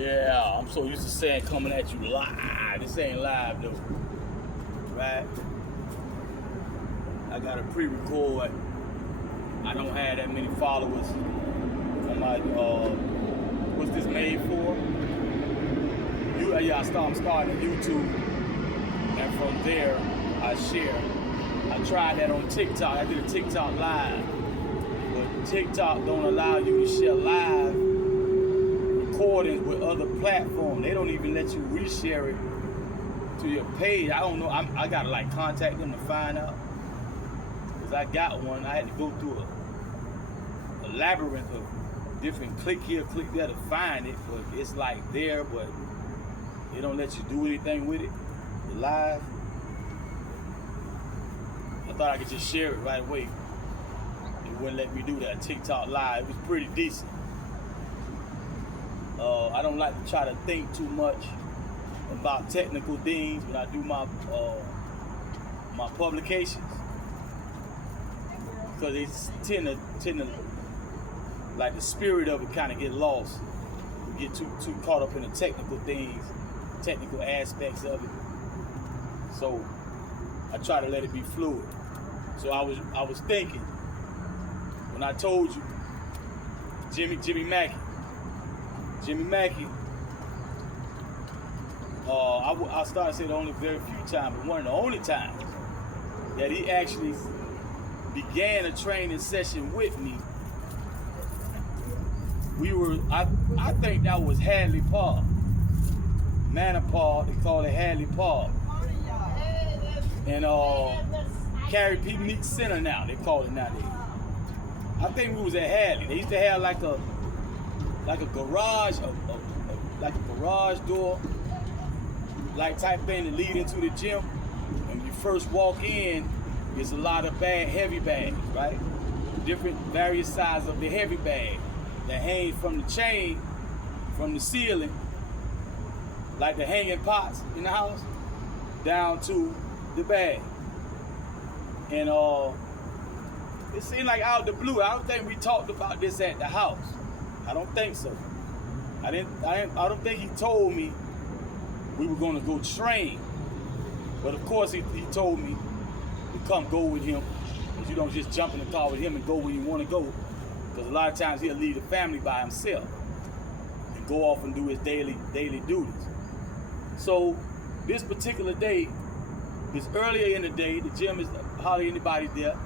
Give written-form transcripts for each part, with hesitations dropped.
Yeah, I'm so used to saying coming at you live. This ain't live though. Right? I got a pre-record. I don't have that many followers on my what's this made for? I'm starting YouTube, and from there I share. I tried that on TikTok. I did a TikTok live, but TikTok don't allow you to share live recordings with other platforms. They don't even let you reshare it to your page. I don't know. I gotta like contact them to find out, because I got one. I had to go through a labyrinth of different click here, click there to find it, but it's like there, but they don't let you do anything with it. The live. I thought I could just share it right away. It wouldn't let me do that. TikTok live, it was pretty decent. I don't like to try to think too much about technical things when I do my my publications, because they tend to like the spirit of it kind of get lost. You get too caught up in the technical things, technical aspects of it. So I try to let it be fluid. So I was thinking when I told you Jimmy Mackey. I started saying only very few times, but one of the only times that he actually began a training session with me. I think that was Hadley Park. Manor Park, they call it Hadley Park. And Carrie P. Meek Center now, they call it nowadays. I think we was at Hadley. They used to have like a garage, like a garage door, like type thing to lead into the gym. When you first walk in, there's a lot of heavy bags, right? Different various sizes of the heavy bag that hang from the chain, from the ceiling, like the hanging pots in the house, down to the bag. And it seemed like out of the blue. I don't think we talked about this at the house. I don't think so. I don't think he told me we were gonna go train. But of course he told me to come go with him. Because you don't just jump in the car with him and go where you wanna go. Because a lot of times he'll leave the family by himself and go off and do his daily duties. So this particular day, it's earlier in the day, the gym is hardly anybody there.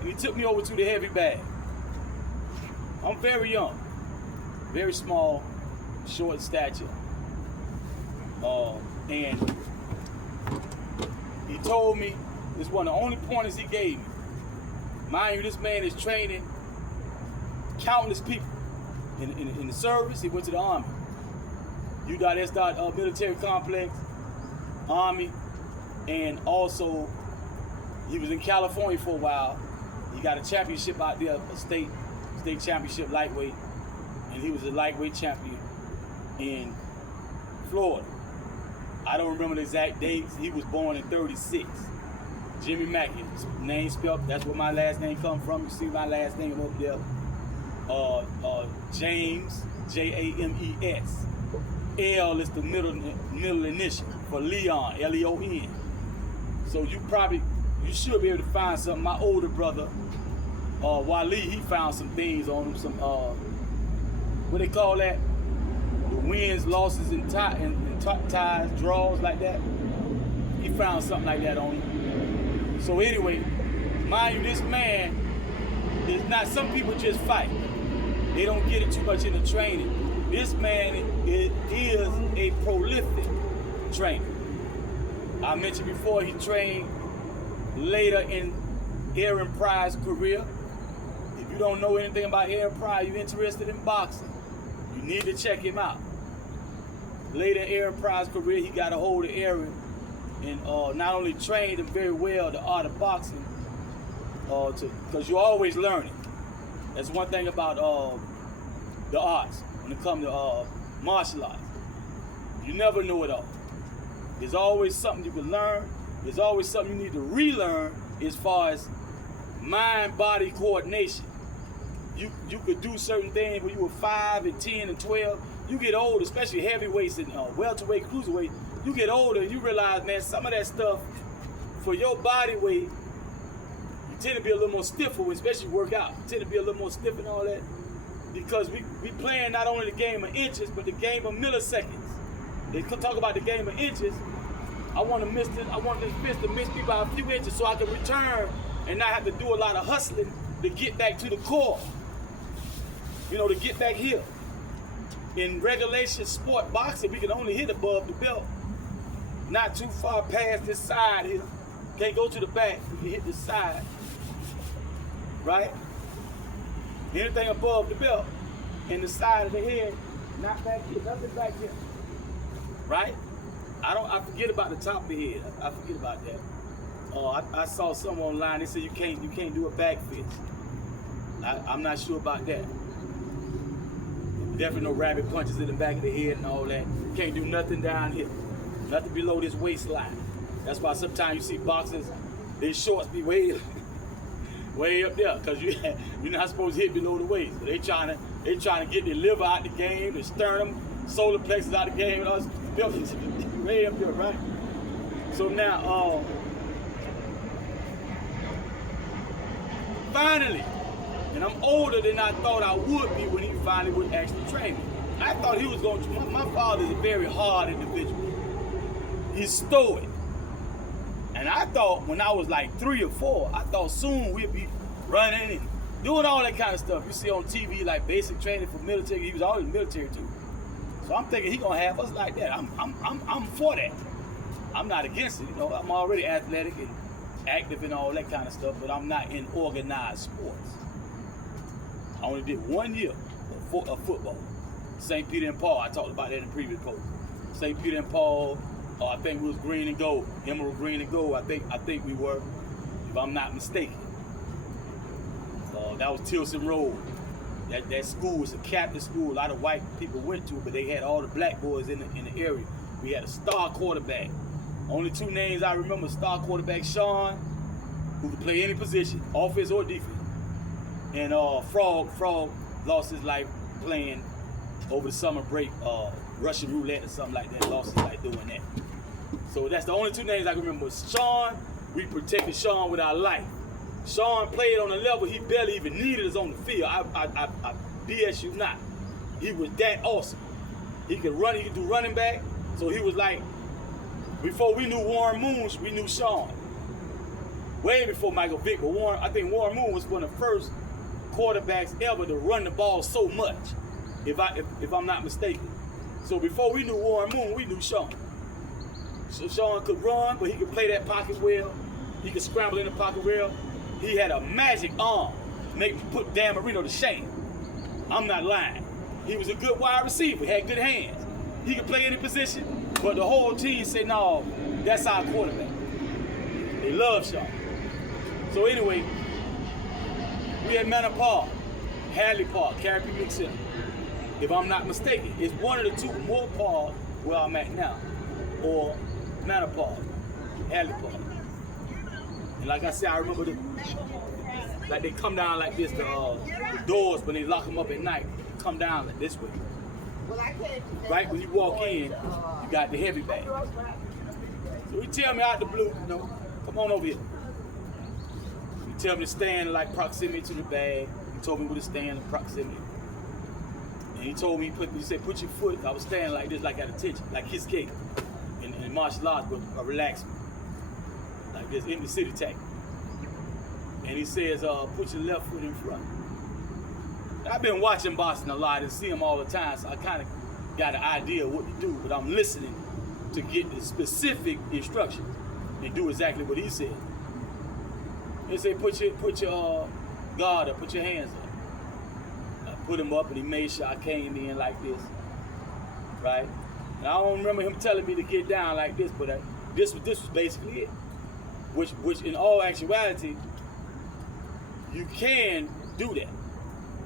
And he took me over to the heavy bag. I'm very young, very small, short stature. And he told me, this was one of the only pointers he gave me. Mind you, this man is training countless people in the service. He went to the Army. U.S. military complex, Army, and also he was in California for a while. He got a championship out there, a state championship lightweight, and he was a lightweight champion in Florida. I don't remember the exact dates. He was born in 36. Jimmy Mackey, name spelled, that's where my last name comes from. You see my last name up there. James, James. L is the middle initial for Leon, Leon. So you should be able to find something. My older brother, Wally, he found some things on him, some what they call that? The wins, losses, and ties, draws, like that. He found something like that on him. So anyway, mind you, this man is not, some people just fight. They don't get it too much in the training. This man is a prolific trainer. I mentioned before he trained later in Aaron Pryor's career. If you don't know anything about Aaron Pryor, you're interested in boxing, you need to check him out. Later in Aaron Pryor's career, he got a hold of Aaron and not only trained him very well the art of boxing, because you're always learning. That's one thing about the arts when it comes to martial arts. You never know it all. There's always something you can learn. There's always something you need to relearn as far as mind-body coordination. you could do certain things when you were 5 and 10 and 12. You get older, especially heavyweights and welterweight, cruiserweight. You get older and you realize, man, some of that stuff for your body weight, you tend to be a little more stiffer, especially work out. You tend to be a little more stiff and all that because we playing not only the game of inches, but the game of milliseconds. They could talk about the game of inches. I want this fist to miss me by a few inches so I can return and not have to do a lot of hustling to get back to the core. You know, to get back here. In regulation sport boxing, we can only hit above the belt. Not too far past this side here. Can't go to the back, we can hit the side. Right? Anything above the belt and the side of the head, not back here, nothing back here. Right? I forget about the top of the head. I forget about that. I saw someone online, they said you can't do a back fist. I'm not sure about that. Definitely no rabbit punches in the back of the head and all that. You can't do nothing down here. Nothing below this waistline. That's why sometimes you see boxers, their shorts be way up there, because you're not supposed to hit below the waist. So they trying to get their liver out the game, their sternum, solar plexus out the game, and all this buildings way up there, right? So now, finally, and I'm older than I thought I would be when he finally would actually train me. I thought he was going to, my father is a very hard individual. He's stoic. And I thought when I was like 3 or 4, I thought soon we'd be running and doing all that kind of stuff. You see on TV, like basic training for military. He was always in the military too. So I'm thinking he gonna have us like that. I'm for that. I'm not against it. You know, I'm already athletic and active and all that kind of stuff, but I'm not in organized sports. I only did 1 year of football. St. Peter and Paul. I talked about that in the previous post. St. Peter and Paul. I think we was green and gold. Emerald green and gold. I think we were, if I'm not mistaken. That was Tilson Road. That school was a Catholic school. A lot of white people went to it, but they had all the black boys in the area. We had a star quarterback. Only 2 names I remember: star quarterback Sean, who could play any position, offense or defense, and Frog lost his life playing over the summer break, Russian roulette or something like that. Lost his life doing that. So that's the only 2 names I can remember. Sean, we protected Sean with our life. Sean played on a level he barely even needed us on the field. I BS you not. He was that awesome. He could run, he could do running back. So he was like, before we knew Warren Moons, we knew Sean. Way before Michael Vick, but I think Warren Moon was one of the first quarterbacks ever to run the ball so much, if I'm not mistaken. So before we knew Warren Moon, we knew Sean. So Sean could run, but he could play that pocket well. He could scramble in the pocket well. He had a magic arm, put Dan Marino to shame. I'm not lying. He was a good wide receiver, had good hands. He could play any position, but the whole team said, no, that's our quarterback. They love Sean. So anyway, we had Manor Park, Hadley Park, Carey P. Center. If I'm not mistaken, it's one of the 2, Moore Park, where I'm at now, or Manor Park, Hadley Park. And like I said, I remember like they come down like this, the doors, when they lock them up at night, come down like this way. Right when you walk in, you got the heavy bag. So he tell me out the blue, you know, come on over here. He tell me to stand in like proximity to the bag. He told me where to stand in proximity. And he told me, he said, put your foot, I was standing like this, like at attention, like his gate in martial arts, but a relaxed like this, in the city tech. And he says, put your left foot in front. I've been watching boxing a lot and see him all the time, so I kind of got an idea of what to do, but I'm listening to get the specific instructions and do exactly what he said. He said, put your guard up, put your hands up. I put him up and he made sure I came in like this, right? And I don't remember him telling me to get down like this, but this was basically it. Which in all actuality, you can do that.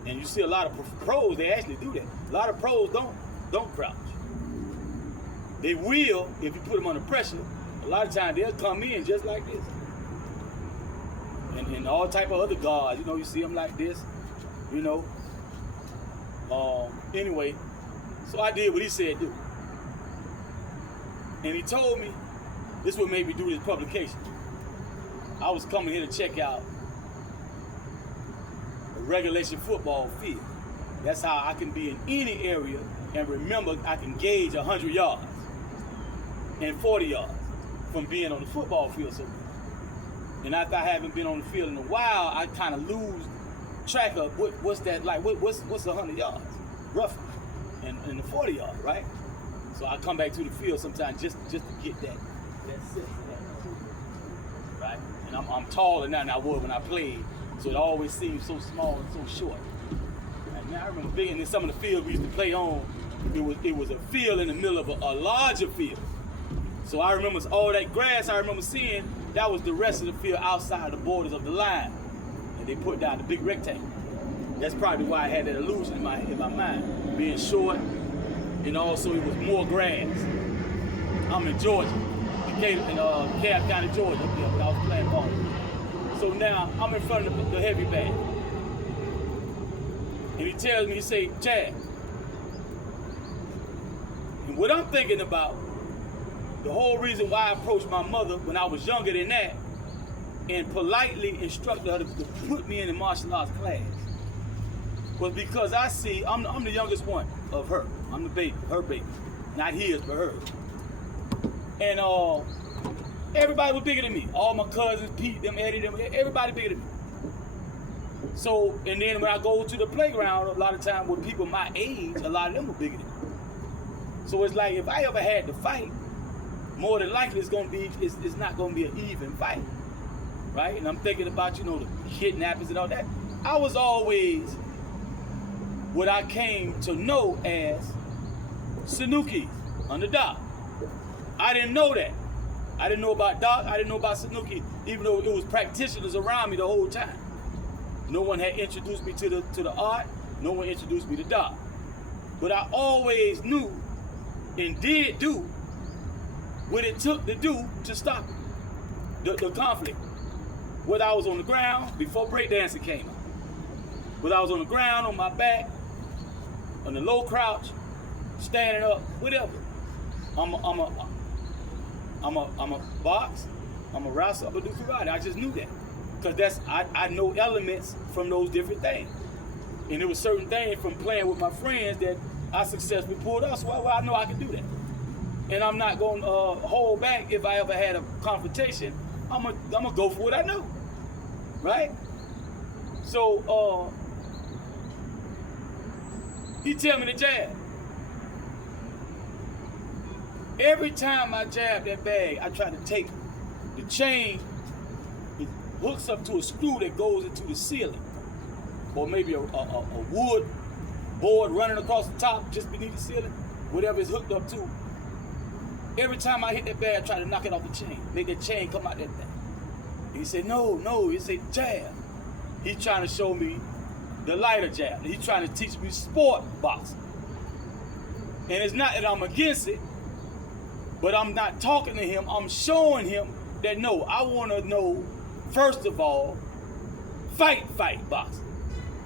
And you see a lot of pros, they actually do that. A lot of pros don't crouch. They will if you put them under pressure. A lot of times they'll come in just like this. And all type of other guards, you know, you see them like this, you know. Anyway, so I did what he said do. And he told me, this is what made me do this publication. I was coming here to check out a regulation football field. That's how I can be in any area and remember I can gauge 100 yards and 40 yards from being on the football field so much. And after I haven't been on the field in a while, I kind of lose track of what's that like, what's 100 yards, roughly, and the 40 yards, right? So I come back to the field sometimes just to get that sense of that, right? And I'm taller now than I was when I played, so it always seems so small and so short. And now I remember being in some of the fields we used to play on, it was a field in the middle of a larger field. So I remember all that grass I remember seeing, that was the rest of the field outside the borders of the line. And they put down the big rectangle. That's probably why I had that illusion in my mind. Being short, and also it was more grass. I'm in Georgia, in Cashapp County, Georgia, up there, but I was playing ball. So now I'm in front of the heavy bag. And he tells me, he say, Chad. And what I'm thinking about, the whole reason why I approached my mother when I was younger than that and politely instructed her to put me in the martial arts class was because I see, I'm the youngest one of her. I'm the baby, her baby. Not his, but hers. And everybody was bigger than me. All my cousins, Pete, them, Eddie, them, everybody bigger than me. So, and then when I go to the playground, a lot of times with people my age, a lot of them were bigger than me. So it's like, if I ever had to fight, more than likely it's not gonna be an even fight, right? And I'm thinking about, you know, the kidnappers and all that. I was always what I came to know as Sanuces, under Doc. I didn't know that. I didn't know about Doc, I didn't know about Sanuces, even though it was practitioners around me the whole time. No one had introduced me to the art, no one introduced me to Doc. But I always knew and did do what it took to do to stop it, the conflict. Whether I was on the ground, before breakdancing came out, whether I was on the ground, on my back, on the low crouch, standing up, whatever. I'm a box, I'm a wrestle, I'm a do karate. I just knew that. Because I know elements from those different things. And there was certain things from playing with my friends that I successfully pulled off, so I know I can do that. And I'm not going to hold back if I ever had a confrontation. I'm gonna go for what I know, right? So he tell me to jab. Every time I jab that bag, I try to take the chain. It hooks up to a screw that goes into the ceiling, or maybe a wood board running across the top just beneath the ceiling, whatever it's hooked up to. Every time I hit that bag, I try to knock it off the chain, make that chain come out that thing. And he said, no, he said, jab. He's trying to show me the lighter jab. He's trying to teach me sport boxing. And it's not that I'm against it, but I'm not talking to him. I'm showing him that, no, I want to know, first of all, fight boxing.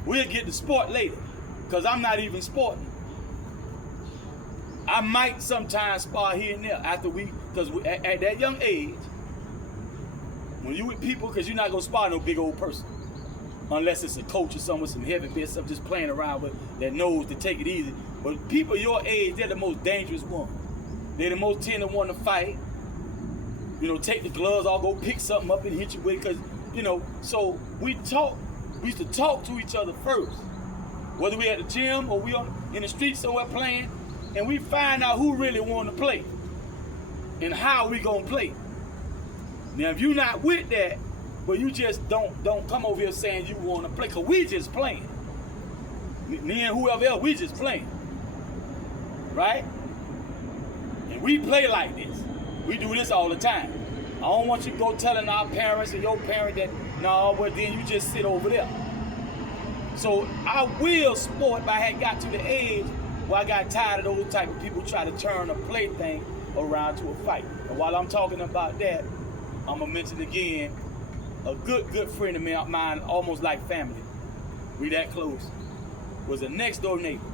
We'll get to sport later, because I'm not even sporting. I might sometimes spar here and there because at that young age, when you with people, because you're not going to spar no big old person, unless it's a coach or someone with some heavy bits, something just playing around with that knows to take it easy. But people your age, they're the most dangerous ones. They're the most tend to want to fight. You know, take the gloves off, go pick something up and hit you with it, because, you know, so we used to talk to each other first. Whether we at the gym or we in the street somewhere playing, and we find out who really want to play and how we gonna play. Now, if you're not with that, but you just don't come over here saying you want to play, because we just playing. Me and whoever else, we just playing, right? And we play like this. We do this all the time. I don't want you to go telling our parents or your parent that, no, well then you just sit over there. So I will sport, but I had got to the age where I got tired of those type of people try to turn a play thing around to a fight. And while I'm talking about that, I'm gonna mention again a good friend of mine, almost like family. We that close. was a next door neighbor.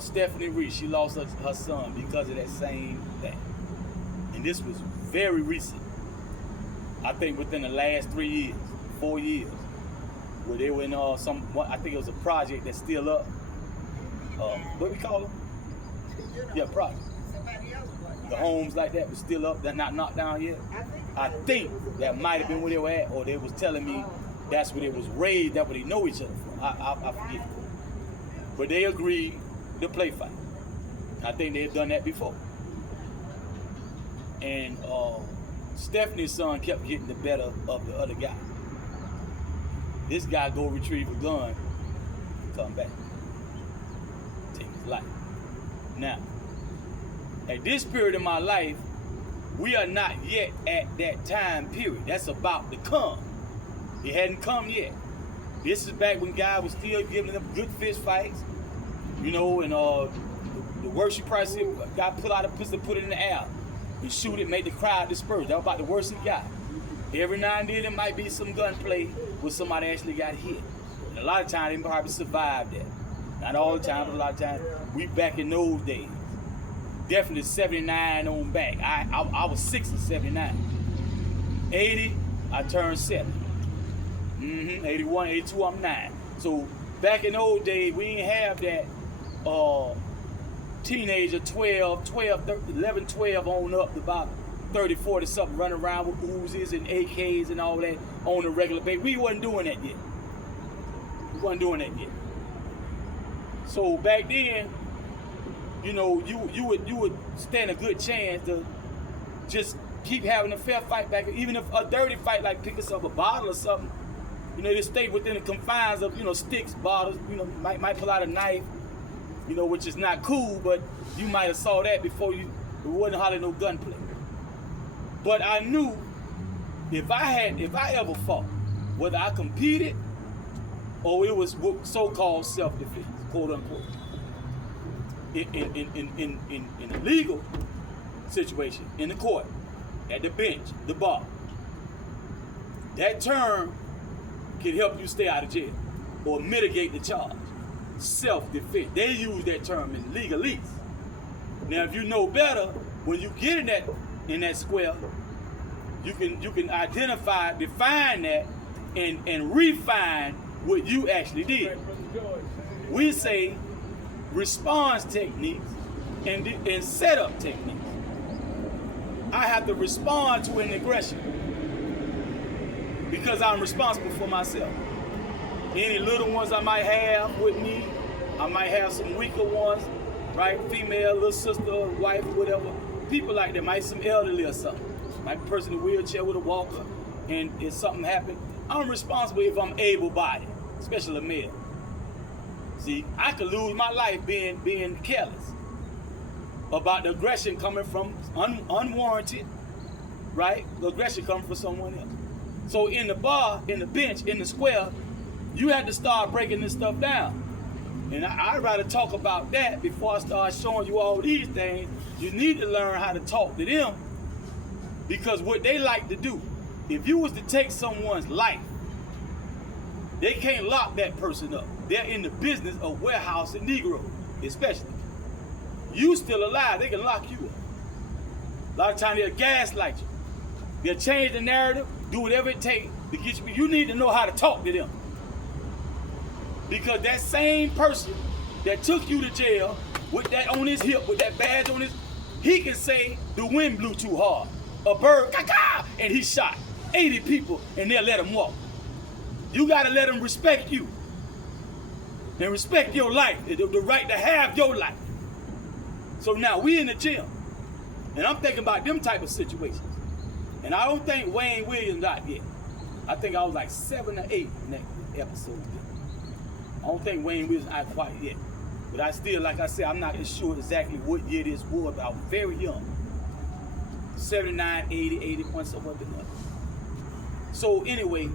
Stephanie Reese, she lost her son because of that same thing. And this was very recent. I think within the last 3 years, 4 years, where they were in I think it was a project that's still up. What we call them? Yeah, project. The homes like that was still up, they're not knocked down yet. I think that might have been where they were at, or they was telling me that's where they was raised, that's where they know each other from. I forget. But they agreed to play fight. I think they had done that before. And Stephanie's son kept getting the better of the other guy. This guy go retrieve a gun and come back. Take his life. Now, at this period in my life, we are not yet at that time period. That's about to come. It hadn't come yet. This is back when guys was still giving them good fist fights, you know, and the worst you probably see, a guy pull out a pistol, put it in the air, and shoot it, make the crowd disperse. That was about the worst he got. Every now and then there might be some gunplay where somebody actually got hit. And a lot of times they probably survived that. Not all the time, but a lot of times. We back in those days. Definitely 79 on back. I was 6 in 79. 80, I turned 7. 81, 82, I'm 9. So back in those days, we didn't have that teenager 11, 12 on up to about 30, 40 something running around with Uzis and AKs and all that on a regular basis. We wasn't doing that yet. So back then, you know, you would stand a good chance to just keep having a fair fight back, even if a dirty fight like pick us up a bottle or something. You know, they stay within the confines of, you know, sticks, bottles, you know, might pull out a knife, you know, which is not cool, but you might have saw that before it wasn't hardly no gunplay. But I knew if I ever fought, whether I competed or it was so-called self-defense, quote unquote, in a legal situation, in the court, at the bench, the bar, that term can help you stay out of jail or mitigate the charge. Self-defense. They use that term in legalese. Now, if you know better, when you get in that square, you can identify, define that, and refine what you actually did. We say response techniques and setup techniques. I have to respond to an aggression because I'm responsible for myself. Any little ones I might have with me, I might have some weaker ones, right? Female, little sister, wife, whatever. People like that, might some elderly or something. Might be a person in a wheelchair with a walker, and if something happened, I'm responsible if I'm able-bodied, especially a male. See, I could lose my life being careless about the aggression coming from unwarranted, right? The aggression coming from someone else. So in the bar, in the bench, in the square, you had to start breaking this stuff down. And I'd rather talk about that before I start showing you all these things. You need to learn how to talk to them, because what they like to do, if you was to take someone's life, they can't lock that person up. They're in the business of warehousing Negroes, especially. You still alive, they can lock you up. A lot of times they'll gaslight you. They'll change the narrative, do whatever it takes to get you. You need to know how to talk to them. Because that same person that took you to jail with that on his hip, with that badge on his, he can say the wind blew too hard. A bird, caw, and he shot 80 people and they'll let him walk. You gotta let them respect you. And respect your life, the right to have your life. So now we in the gym, and I'm thinking about them type of situations. And I don't think Wayne Williams got yet. I think I was like 7 or 8 in that episode. I don't think Wayne Williams not quite yet. But I still, like I said, I'm not sure exactly what year this was, but I was very young. 79, 80, 81, somewhere in there. So anyway,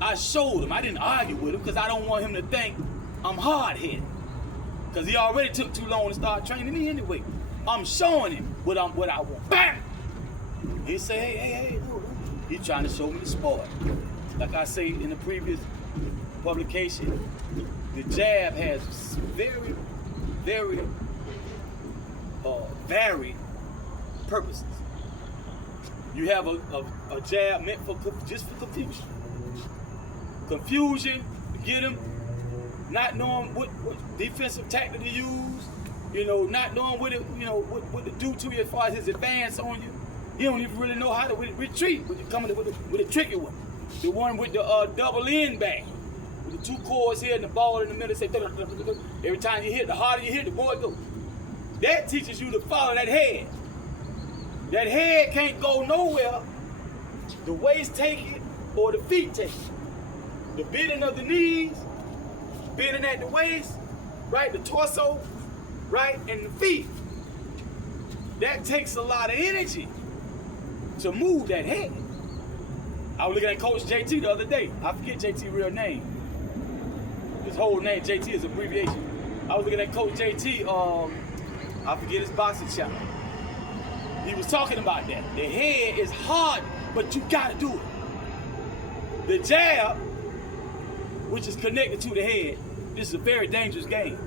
I showed him. I didn't argue with him because I don't want him to think I'm hard-headed. Because he already took too long to start training me anyway. I'm showing him what I want. Bam! He say, hey, no. He's trying to show me the sport. Like I say in the previous publication, the jab has very, very varied purposes. You have a jab meant for just for confusion. Confusion, get them, not knowing what defensive tactic to use, you know, not knowing what to do to you as far as his advance on you. You don't even really know how to retreat when you come in with a tricky one. The one with the double end back, with the two cords here and the ball in the middle. Say, every time you hit, the harder you hit, the more it goes. That teaches you to follow that head. That head can't go nowhere. The waist take it or the feet take it. The bending of the knees, bending at the waist, right? The torso, right? And the feet. That takes a lot of energy to move that head. I was looking at Coach JT the other day. I forget JT's real name. His whole name, JT, is abbreviation. I was looking at Coach JT, I forget his boxing channel. He was talking about that. The head is hard, but you gotta do it. The jab, which is connected to the head, this is a very dangerous game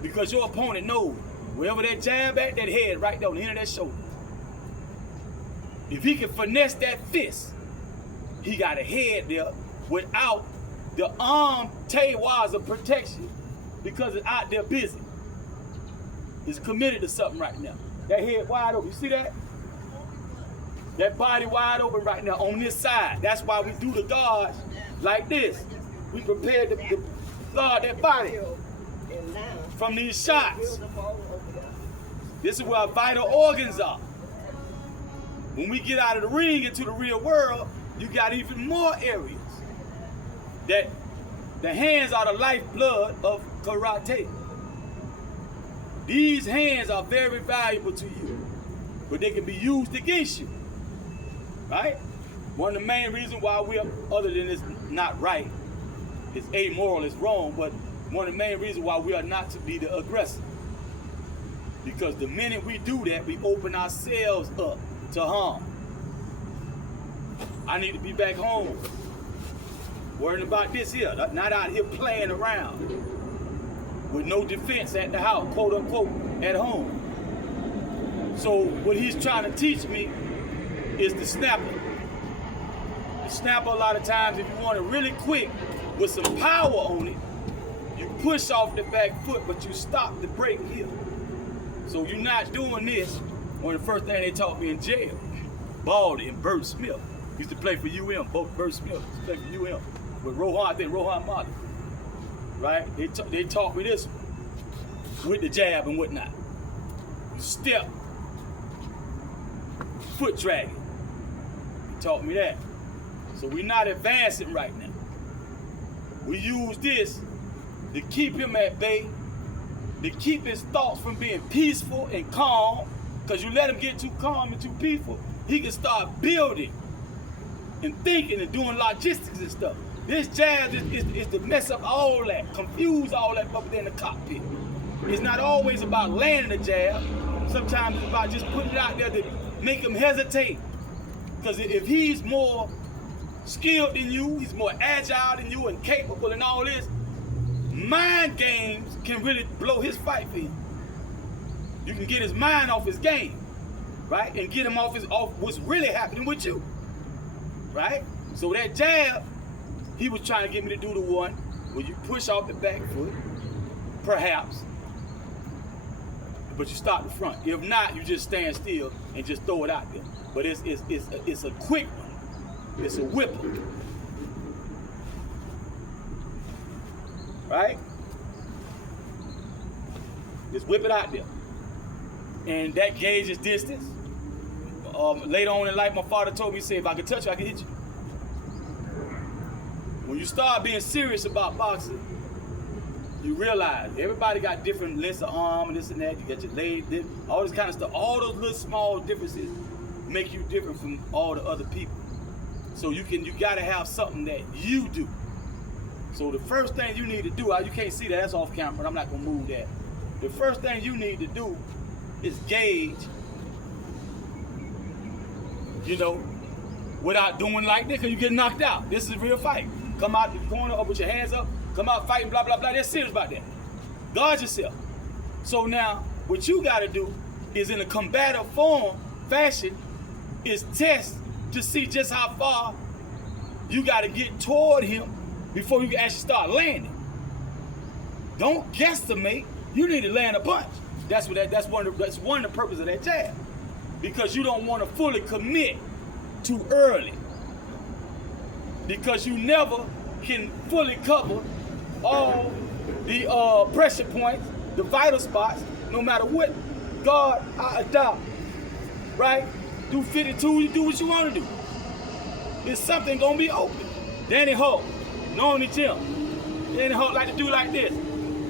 because your opponent knows wherever that jab at, that head right there on the end of that shoulder. If he can finesse that fist, he got a head there without the arm tay-wise of protection because it's out there busy. It's committed to something right now. That head wide open, you see that? That body wide open right now on this side. That's why we do the guards like this. We prepare to guard that body from these shots. This is where our vital organs are. When we get out of the ring into the real world, you got even more areas that the hands are the lifeblood of karate. These hands are very valuable to you, but they can be used against you, right? One of the main reasons why we are, other than it's not right, it's amoral, it's wrong, but one of the main reasons why we are not to be the aggressor. Because the minute we do that, we open ourselves up to harm. I need to be back home, worrying about this here, not out here playing around with no defense at the house, quote unquote, at home. So what he's trying to teach me is the snapper. The snapper, a lot of times, if you want it really quick with some power on it, you push off the back foot, but you stop the break here. So you're not doing this. One of the first things they taught me in jail, Baldy and Bert Smith. Used to play for UM, both Bert Smith used to play for UM. With Rohan, I think Rohan Martin, right? They taught me this with the jab and whatnot. Step, foot dragging. They taught me that. So we're not advancing right now. We use this to keep him at bay, to keep his thoughts from being peaceful and calm, because you let him get too calm and too peaceful, he can start building and thinking and doing logistics and stuff. This jab is to mess up all that, confuse all that up in the cockpit. It's not always about landing the jab. Sometimes it's about just putting it out there to make him hesitate. Because if he's more skilled than you, he's more agile than you and capable and all this, mind games can really blow his fight for him. You can get his mind off his game, right? And get him off what's really happening with you, right? So that jab, he was trying to get me to do the one where you push off the back foot, perhaps, but you stop the front. If not, you just stand still and just throw it out there. But it's a quick one. It's a whipper. Right? Just whip it out there. And that gauges distance. Later on in life, my father told me, he said, if I could touch you, I could hit you. When you start being serious about boxing, you realize everybody got different lengths of arm and this and that. You got your leg, all this kind of stuff. All those little small differences make you different from all the other people. So you gotta have something that you do. So the first thing you need to do, you can't see that, that's off camera, but I'm not gonna move that. The first thing you need to do is gauge, without doing like this, because you get knocked out. This is a real fight. come out the corner up with your hands up, come out fighting, blah, blah, blah. They're serious about that. Guard yourself. So now, what you got to do is in a combative fashion, is test to see just how far you got to get toward him before you can actually start landing. Don't guesstimate. You need to land a punch. That's one of the purpose of that jab, because you don't want to fully commit too early, because you never can fully cover all the pressure points, the vital spots, no matter what guard I adopt. Right? Do 52, you do what you want to do. There's something gonna be open. Danny Hawk, known the gym. Danny Hawk like to do like this.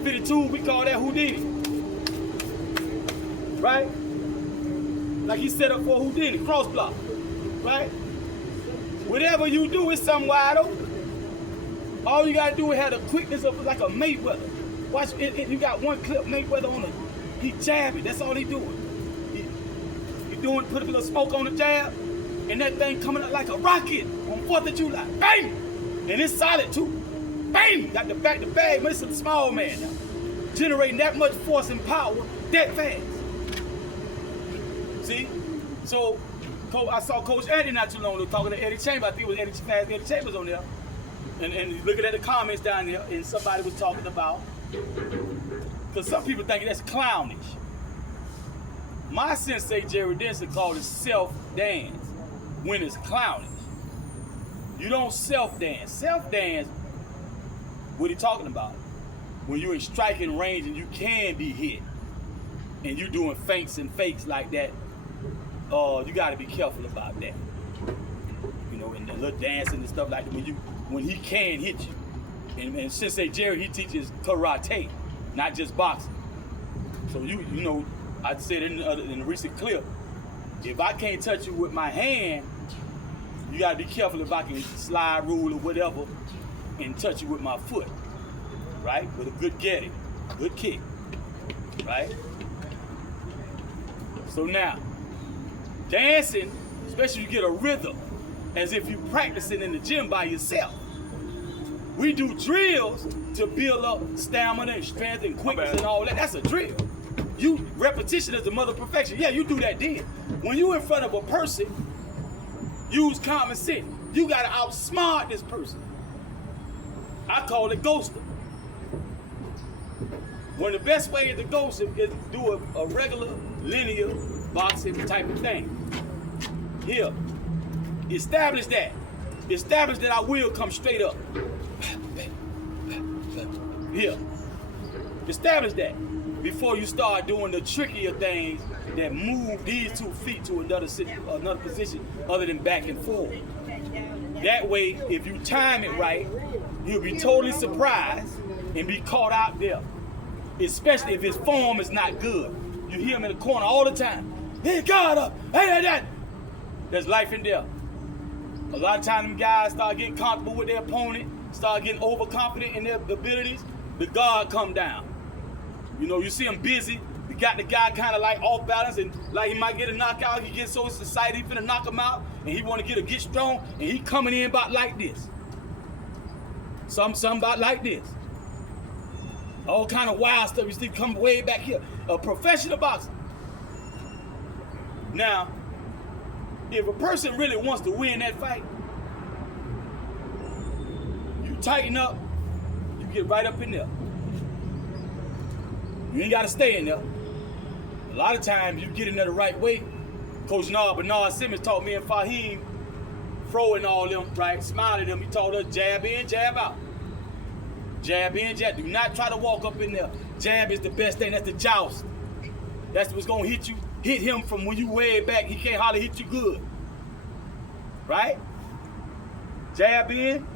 52, we call that Houdini. Right? Like he set up for Houdini, cross block. Right? Whatever you do is something wide open. All you gotta do is have the quickness of like a Mayweather. Watch it, you got one clip Mayweather on he jabbing, that's all he doing. He doing, put a little smoke on the jab, and that thing coming up like a rocket on 4th of July. Bang! And it's solid too. Bang! Got the back to bag, but it's a small man now. Generating that much force and power that fast. See? So I saw Coach Eddie not too long ago talking to Eddie Chambers. I think it was Eddie Chambers on there. And looking at the comments down there, and somebody was talking about, because some people think that's clownish. My sensei, Jerry Denson, called it self-dance when it's clownish. You don't self-dance. Self-dance, what he talking about? When you're in striking range and you can be hit, and you doing feints and fakes like that, you got to be careful about that. You know, and the little dancing and stuff like that, when he can hit you. And Sensei Jerry, he teaches karate, not just boxing. So you know, I said in a recent clip, if I can't touch you with my hand, you gotta be careful if I can slide rule or whatever and touch you with my foot, right? With a good getting, good kick, right? So now, dancing, especially if you get a rhythm, as if you're practicing in the gym by yourself. We do drills to build up stamina and strength and quickness and all that. That's a drill. Repetition is the mother of perfection. Yeah, you do that then. When you in front of a person, use common sense. You gotta outsmart this person. I call it ghosting. When the best way to ghost him is to do a regular linear boxing type of thing. Here, establish that. Establish that I will come straight up. Here. Establish that before you start doing the trickier things that move these 2 feet to another position other than back and forth. That way, if you time it right, you'll be totally surprised and be caught out there. Especially if his form is not good. You hear him in the corner all the time. Hey, God up! Hey, that! There's life in there. A lot of times them guys start getting comfortable with their opponent, start getting overconfident in their abilities, the guard come down. You know, you see him busy, you got the guy kind of like off balance and like he might get a knockout, he gets so excited, he finna knock him out, and he wanna get strong, and he coming in about like this. Something about like this. All kind of wild stuff, you see come way back here. A professional boxer. Now, if a person really wants to win that fight, you tighten up, you get right up in there. You ain't gotta stay in there. A lot of times you get in there the right way. Coach Bernard Simmons taught me and Fahim, Fro and all them, right? Smiling them, he taught us jab in, jab out. Jab in, jab. Do not try to walk up in there. Jab is the best thing, that's the joust. That's what's gonna hit you. Hit him from when you way back, he can't hardly hit you good. Right? Jab in,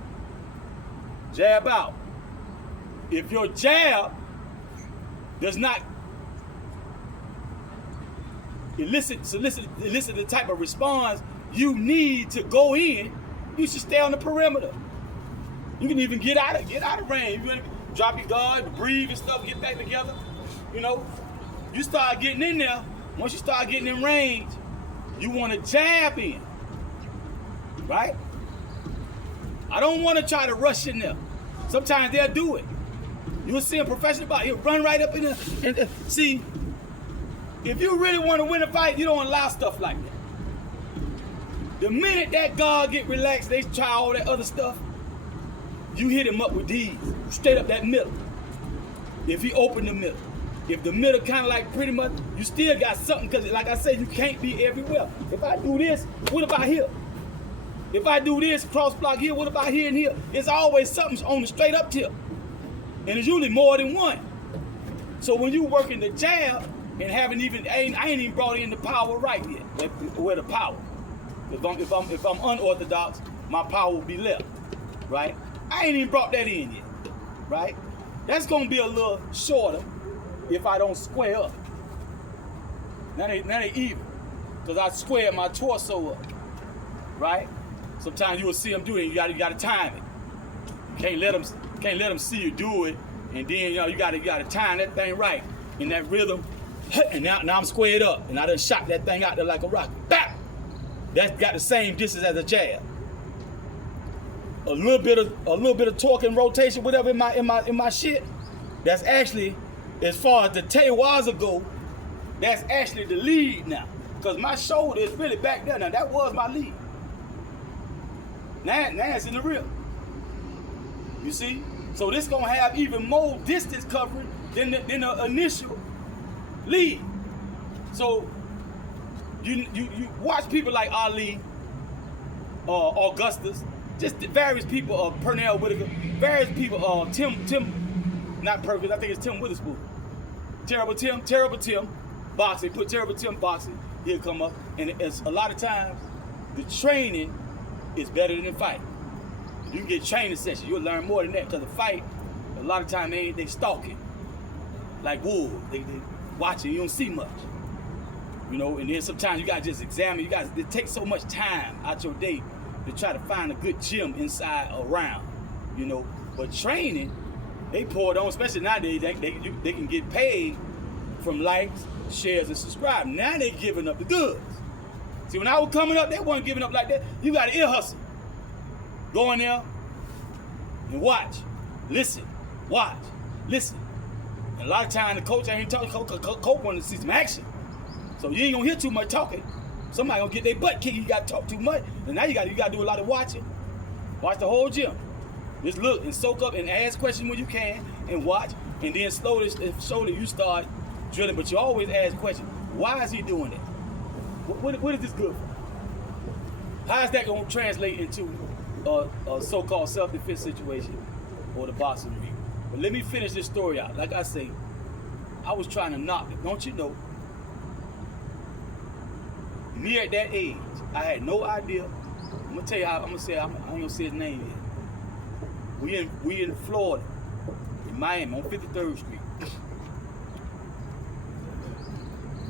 jab out. If your jab does not elicit the type of response you need to go in, you should stay on the perimeter. You can even get out of range. You drop your guard, breathe and stuff, get back together. You know, you start getting in there. Once you start getting in range, you want to jab in, right? I don't want to try to rush in there. Sometimes they'll do it. You'll see a professional boxer, he'll run right up in there. And see, if you really want to win a fight, you don't allow stuff like that. The minute that guard get relaxed, they try all that other stuff, you hit him up with these, straight up that middle. If he open the middle. If the middle kind of like pretty much, you still got something, because like I said, you can't be everywhere. If I do this, what about here? If I do this, cross block here, what about here and here? It's always something on the straight up tip. And it's usually more than one. So when you working the jab and haven't even, I ain't even brought in the power right yet. Where the power. If I'm unorthodox, my power will be left, right? I ain't even brought that in yet, right? That's gonna be a little shorter if I don't square up. Now they even, because I squared my torso up, right? Sometimes you will see them do it. You gotta time it. You can't let them see you do it, and then you gotta time that thing right in that rhythm. And now I'm squared up, and I done shot that thing out there like a rocket. Bap! That's got the same distance as a jab. A little bit of torque and rotation, whatever in my shit. That's actually, as far as the Teiwaza go, that's actually the lead now. Because my shoulder is really back there now. That was my lead. Now it's in the rear. You see? So this gonna have even more distance covering than the initial lead. So you watch people like Ali, Augustus, just various people, Pernell Whitaker, various people, Tim, not Perkins, I think it's Tim Witherspoon. Terrible Tim, boxing, put Terrible Tim boxing, he'll come up. And it's a lot of times, the training is better than the fight. You can get training sessions, you'll learn more than that, because the fight, a lot of times they stalking. Like wolves, they watching, you don't see much. You know, and then sometimes you gotta just examine, it takes so much time out your day to try to find a good gym inside around, you know. But training, they pour it on, especially nowadays, they can get paid from likes, shares, and subscribe. Now they giving up the goods. See, when I was coming up, they weren't giving up like that. You gotta ear hustle. Go in there and watch, listen, watch, listen. And a lot of times the coach ain't talking, coach want to see some action. So you ain't gonna hear too much talking. Somebody gonna get their butt kicked, you gotta talk too much. And now you gotta do a lot of watching. Watch the whole gym. Just look and soak up and ask questions when you can and watch. And then slowly you start drilling, but you always ask questions. Why is he doing it? What is this good for? How is that gonna translate into a so-called self-defense situation or the boxing ring? But let me finish this story out. Like I say, I was trying to knock it. Don't you know? Me at that age, I had no idea. I'm gonna tell you how. I ain't gonna say his name yet. We in Florida, in Miami, on 53rd Street.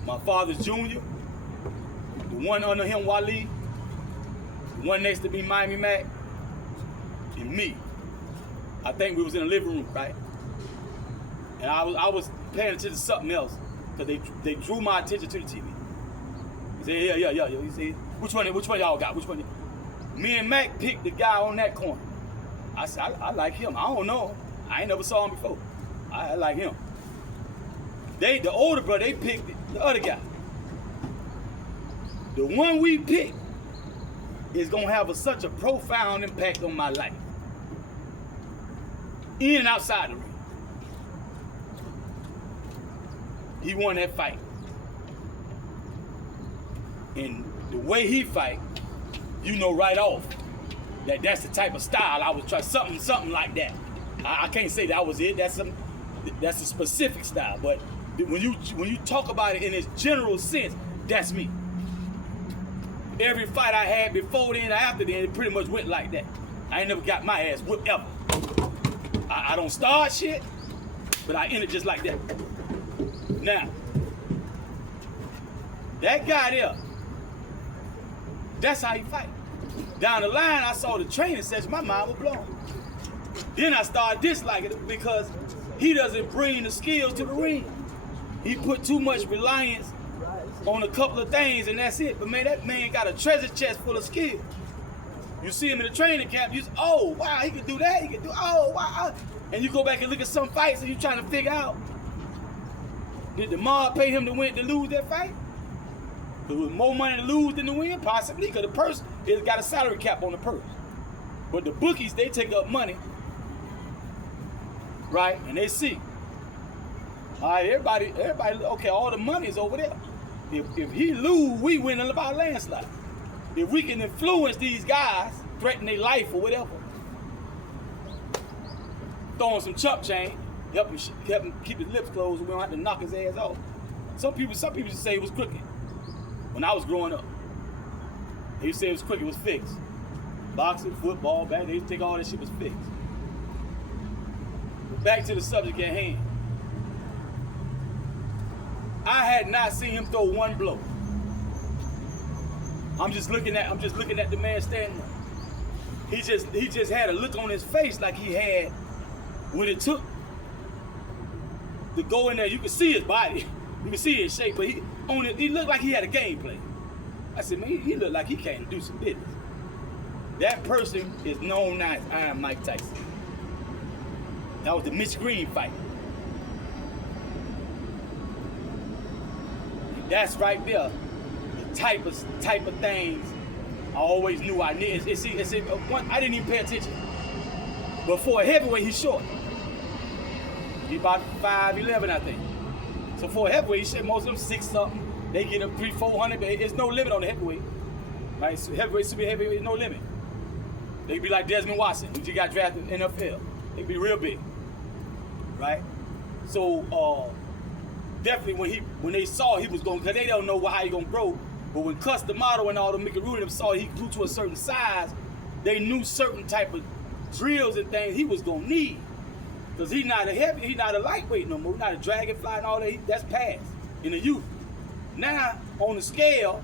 My father's junior, the one under him, Wally, the one next to me, Miami Mac, and me. I think we was in the living room, right? And I was paying attention to something else, because they drew my attention to the TV. He said, yeah. He said, which one y'all got? Which one? Me and Mac picked the guy on that corner. I said, I like him. I don't know. I ain't never saw him before. I like him. The older brother, they picked the other guy. The one we picked is gonna have such a profound impact on my life. In and outside the ring. He won that fight. And the way he fight, you know right off that's the type of style I was trying, something like that. I can't say that was it. That's a specific style. But when you talk about it in its general sense, that's me. Every fight I had before then and after then, it pretty much went like that. I ain't never got my ass whipped ever. I don't start shit, but I end it just like that. Now, that guy there, that's how he fight. Down the line, I saw the training session, my mind was blown. Then I started disliking it because he doesn't bring the skills to the ring. He put too much reliance on a couple of things and that's it. But man, that man got a treasure chest full of skills. You see him in the training camp, you say, oh, wow, he can do that, he can do, oh, wow. And you go back and look at some fights and you're trying to figure out, did the mob pay him to lose that fight? There was more money to lose than to win, possibly, because the purse has got a salary cap on the purse. But the bookies, they take up money, right? And they see. All right, everybody, okay, all the money is over there. If he lose, we win by a landslide. If we can influence these guys, threaten their life or whatever, throw him some chump change, help him keep his lips closed, we don't have to knock his ass off. Some people just say it was crooked. When I was growing up, they used to say it was crooked, it was fixed. Boxing, football, back, they used to think all that shit was fixed. But back to the subject at hand. I had not seen him throw one blow. I'm just looking at the man standing there. He just had a look on his face like he had when it took to go in there. You could see his body, you could see his shape, but he looked like he had a game plan. I said, man, he looked like he came to do some business. That person is known now as Iron Mike Tyson. That was the Mitch Green fight. And that's right there. The type of things I always knew I needed. I didn't even pay attention. But for a heavyweight, he's short. He's about 5'11", I think. So for a heavyweight, he's short. Most of them 6 something. They get up 300-400. There's no limit on the heavyweight. Right? So heavyweight, super heavyweight, no limit. They could be like Desmond Watson, who just got drafted in the NFL. They could be real big. Right? So definitely when they saw he was going, because they don't know how he gonna grow. But when Custer Model and all the Mickey them saw he grew to a certain size, they knew certain type of drills and things he was gonna need. Because he's not a lightweight no more, not a dragonfly and all that. That's past in the youth. Now on the scale,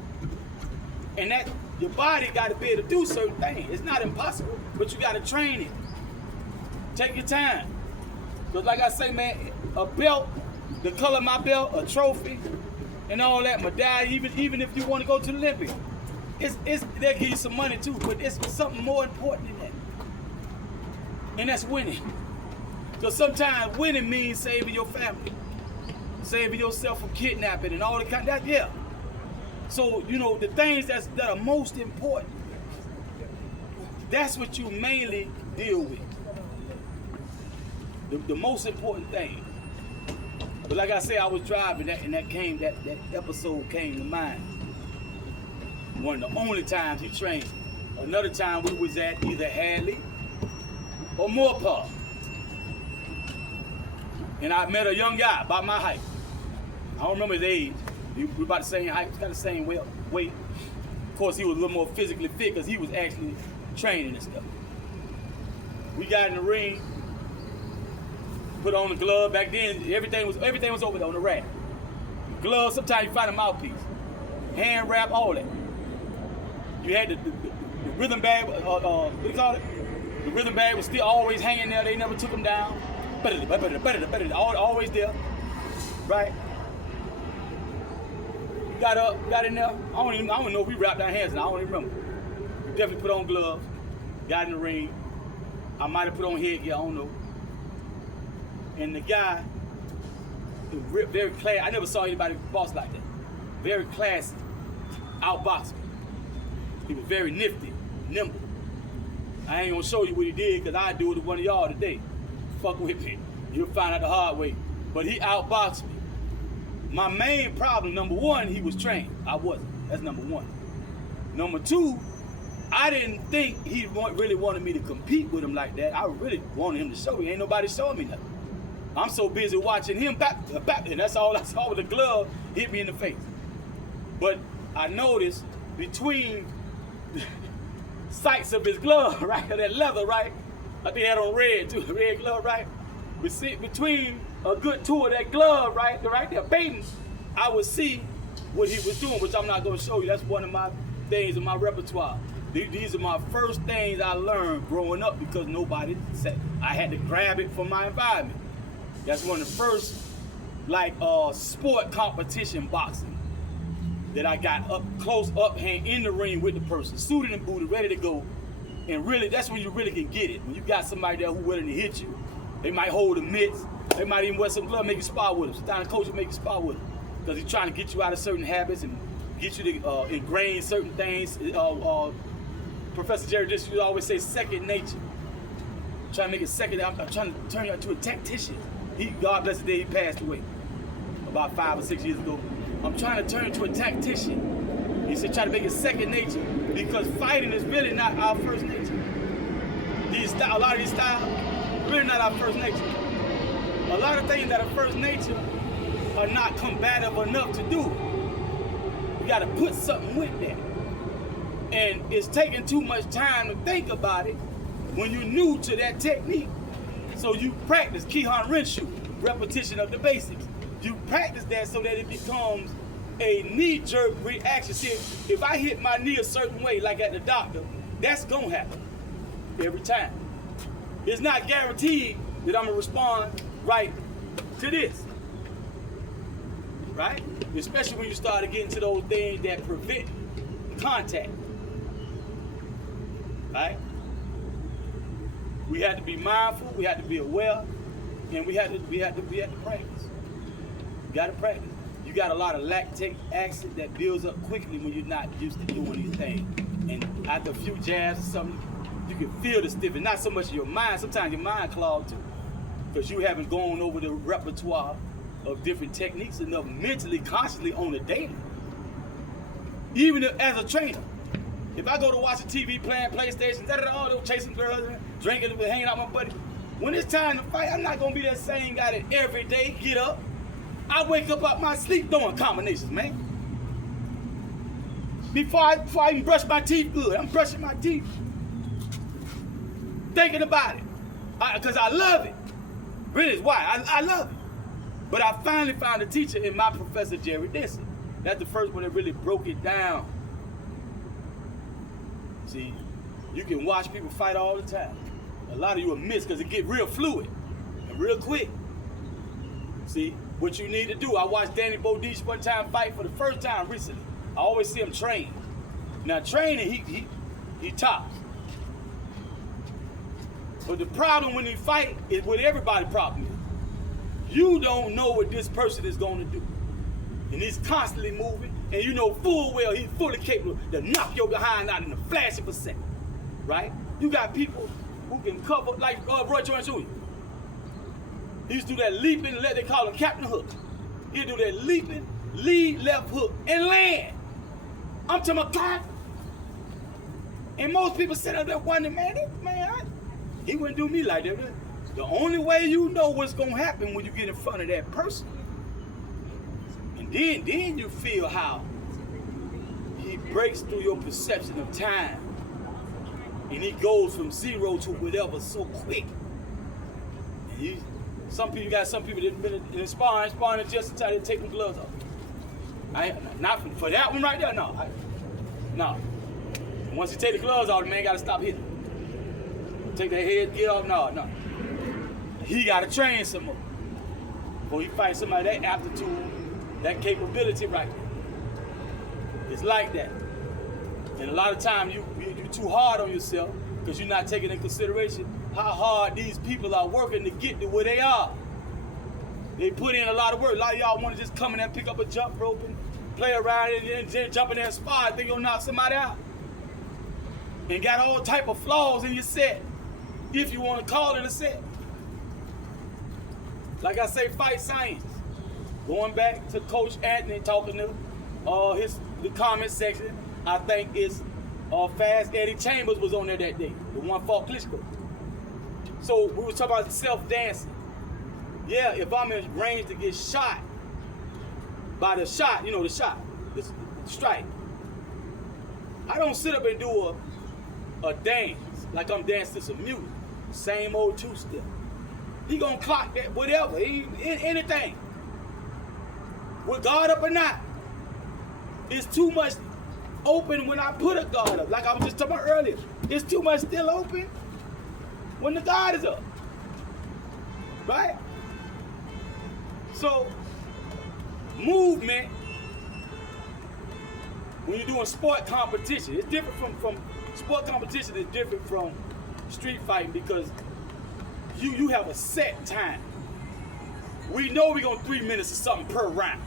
and that your body got to be able to do certain things. It's not impossible, but you got to train it. Take your time. Because like I say, man, a belt, the color of my belt, a trophy, and all that, medallion, even if you want to go to the Olympics, they'll give you some money too, but it's something more important than that. And that's winning. Because sometimes winning means saving your family, saving yourself from kidnapping and all the kind of that, yeah. So, the things that are most important, that's what you mainly deal with. The most important thing. But like I say, I was driving that, and that episode came to mind. One of the only times he trained. Another time we was at either Hadley or Moorpark. And I met a young guy about my height. I don't remember his age. We were about the same height, kind of the same weight. Of course, he was a little more physically fit because he was actually training and stuff. We got in the ring, put on the glove. Back then, everything was over there on the rack. Gloves, sometimes you find a mouthpiece. Hand wrap, all that. You had the rhythm bag, what do you call it? The rhythm bag was still always hanging there. They never took them down. Always there, right? Got up, got in there. I don't even know if we wrapped our hands, and I don't even remember. We definitely put on gloves, got in the ring. I might have put on headgear, I don't know. And the guy, very classy. I never saw anybody boss like that. Very classy, outboxed me. He was very nifty, nimble. I ain't gonna show you what he did, because I do it to one of y'all today. Fuck with me. You'll find out the hard way. But he outboxed me. My main problem, number one, he was trained. I wasn't. That's number one. Number two, I didn't think he really wanted me to compete with him like that. I really wanted him to show me. Ain't nobody showing me nothing. I'm so busy watching him, and that's all I saw with the glove hit me in the face. But I noticed between the sights of his glove, right, that leather, right, like they had on red too, red glove, right? We see between a good two of that glove, right there, baiting, I would see what he was doing, which I'm not going to show you. That's one of my things in my repertoire. These are my first things I learned growing up because nobody said. I had to grab it from my environment. That's one of the first, sport competition boxing that I got up close, up hand in the ring with the person, suited and booted, ready to go. And really, that's when you really can get it. When you got somebody there who willing to hit you, they might hold the mitts, they might even wear some gloves, make you spar with them. Sometimes the coach will make you spar with them. Because he's trying to get you out of certain habits and get you to ingrain certain things. Professor Jerry Denson used to always say second nature. I'm trying to make it second. I'm trying to turn you into a tactician. God bless the day he passed away about 5 or 6 years ago. I'm trying to turn into a tactician. He said try to make it second nature because fighting is really not our first nature. A lot of these styles, really not our first nature. A lot of things that are first nature are not combative enough to do. You got to put something with that. And it's taking too much time to think about it when you're new to that technique. So you practice Kihon Renshu, repetition of the basics. You practice that so that it becomes a knee-jerk reaction. See, if I hit my knee a certain way, like at the doctor, that's gonna happen every time. It's not guaranteed that I'm gonna respond right to this, right? Especially when you start to get into those things that prevent contact, right? We had to be mindful, we had to be aware, and we had to practice. You got to practice. You got a lot of lactic acid that builds up quickly when you're not used to doing these things. And after a few jabs or something, you can feel the stiffness. Not so much your mind. Sometimes your mind clogged too, because you haven't gone over the repertoire of different techniques enough mentally, consciously on a daily. Even as a trainer, if I go to watch a TV playing PlayStation, they're chasing girls, drinking, hanging out with my buddy. When it's time to fight, I'm not gonna be that same guy that every day get up. I wake up out my sleep doing combinations, man. Before I even brush my teeth good, I'm brushing my teeth. Thinking about it. Because I love it. Really, is why. I love it. But I finally found a teacher in my Professor Jerry Denson. That's the first one that really broke it down. See, you can watch people fight all the time. A lot of you will miss because it get real fluid and real quick. See, what you need to do. I watched Danny Bodiche one time fight for the first time recently. I always see him train. Now training, he tops. But the problem when you fight is what everybody's problem is. You don't know what this person is going to do. And he's constantly moving, and you know full well he's fully capable to knock your behind out in a flash of a second. Right? You got people who can cover, like Roy Jones Jr. He used to do that leaping, they call him Captain Hook. He'd do that leaping, lead left hook, and land. I'm talking about God. And most people sit up there wondering, he wouldn't do me like that. The only way you know what's gonna happen when you get in front of that person. And then you feel how he breaks through your perception of time. And he goes from 0 to whatever so quick. And some people that been in sparring just to try to take the gloves off. Not for that one right there, no. Once you take the gloves off, the man gotta stop hitting. Take that head, get off, no. He gotta train some more. Before he fights somebody that aptitude, that capability right there. It's like that. And a lot of times you're too hard on yourself because you're not taking in consideration how hard these people are working to get to where they are. They put in a lot of work. A lot of y'all want to just come in there and pick up a jump rope and play around and then jump in there and spar and think you'll knock somebody out. And got all type of flaws in your set, if you want to call it a set. Like I say, fight science. Going back to Coach Anthony talking to the comment section, I think it's Fast Eddie Chambers was on there that day, the one fought Klitschko. So we were talking about self-dancing. Yeah, if I'm in range to get shot by the shot, the strike, I don't sit up and do a dance like I'm dancing to some music. Same old two-step. He gonna clock that, whatever, anything. With guard up or not, it's too much open when I put a guard up. Like I was just talking about earlier, it's too much still open when the guard is up, right? So, movement, when you're doing sport competition, it's different from sport competition is different from street fighting because you have a set time. We know we're going 3 minutes or something per round.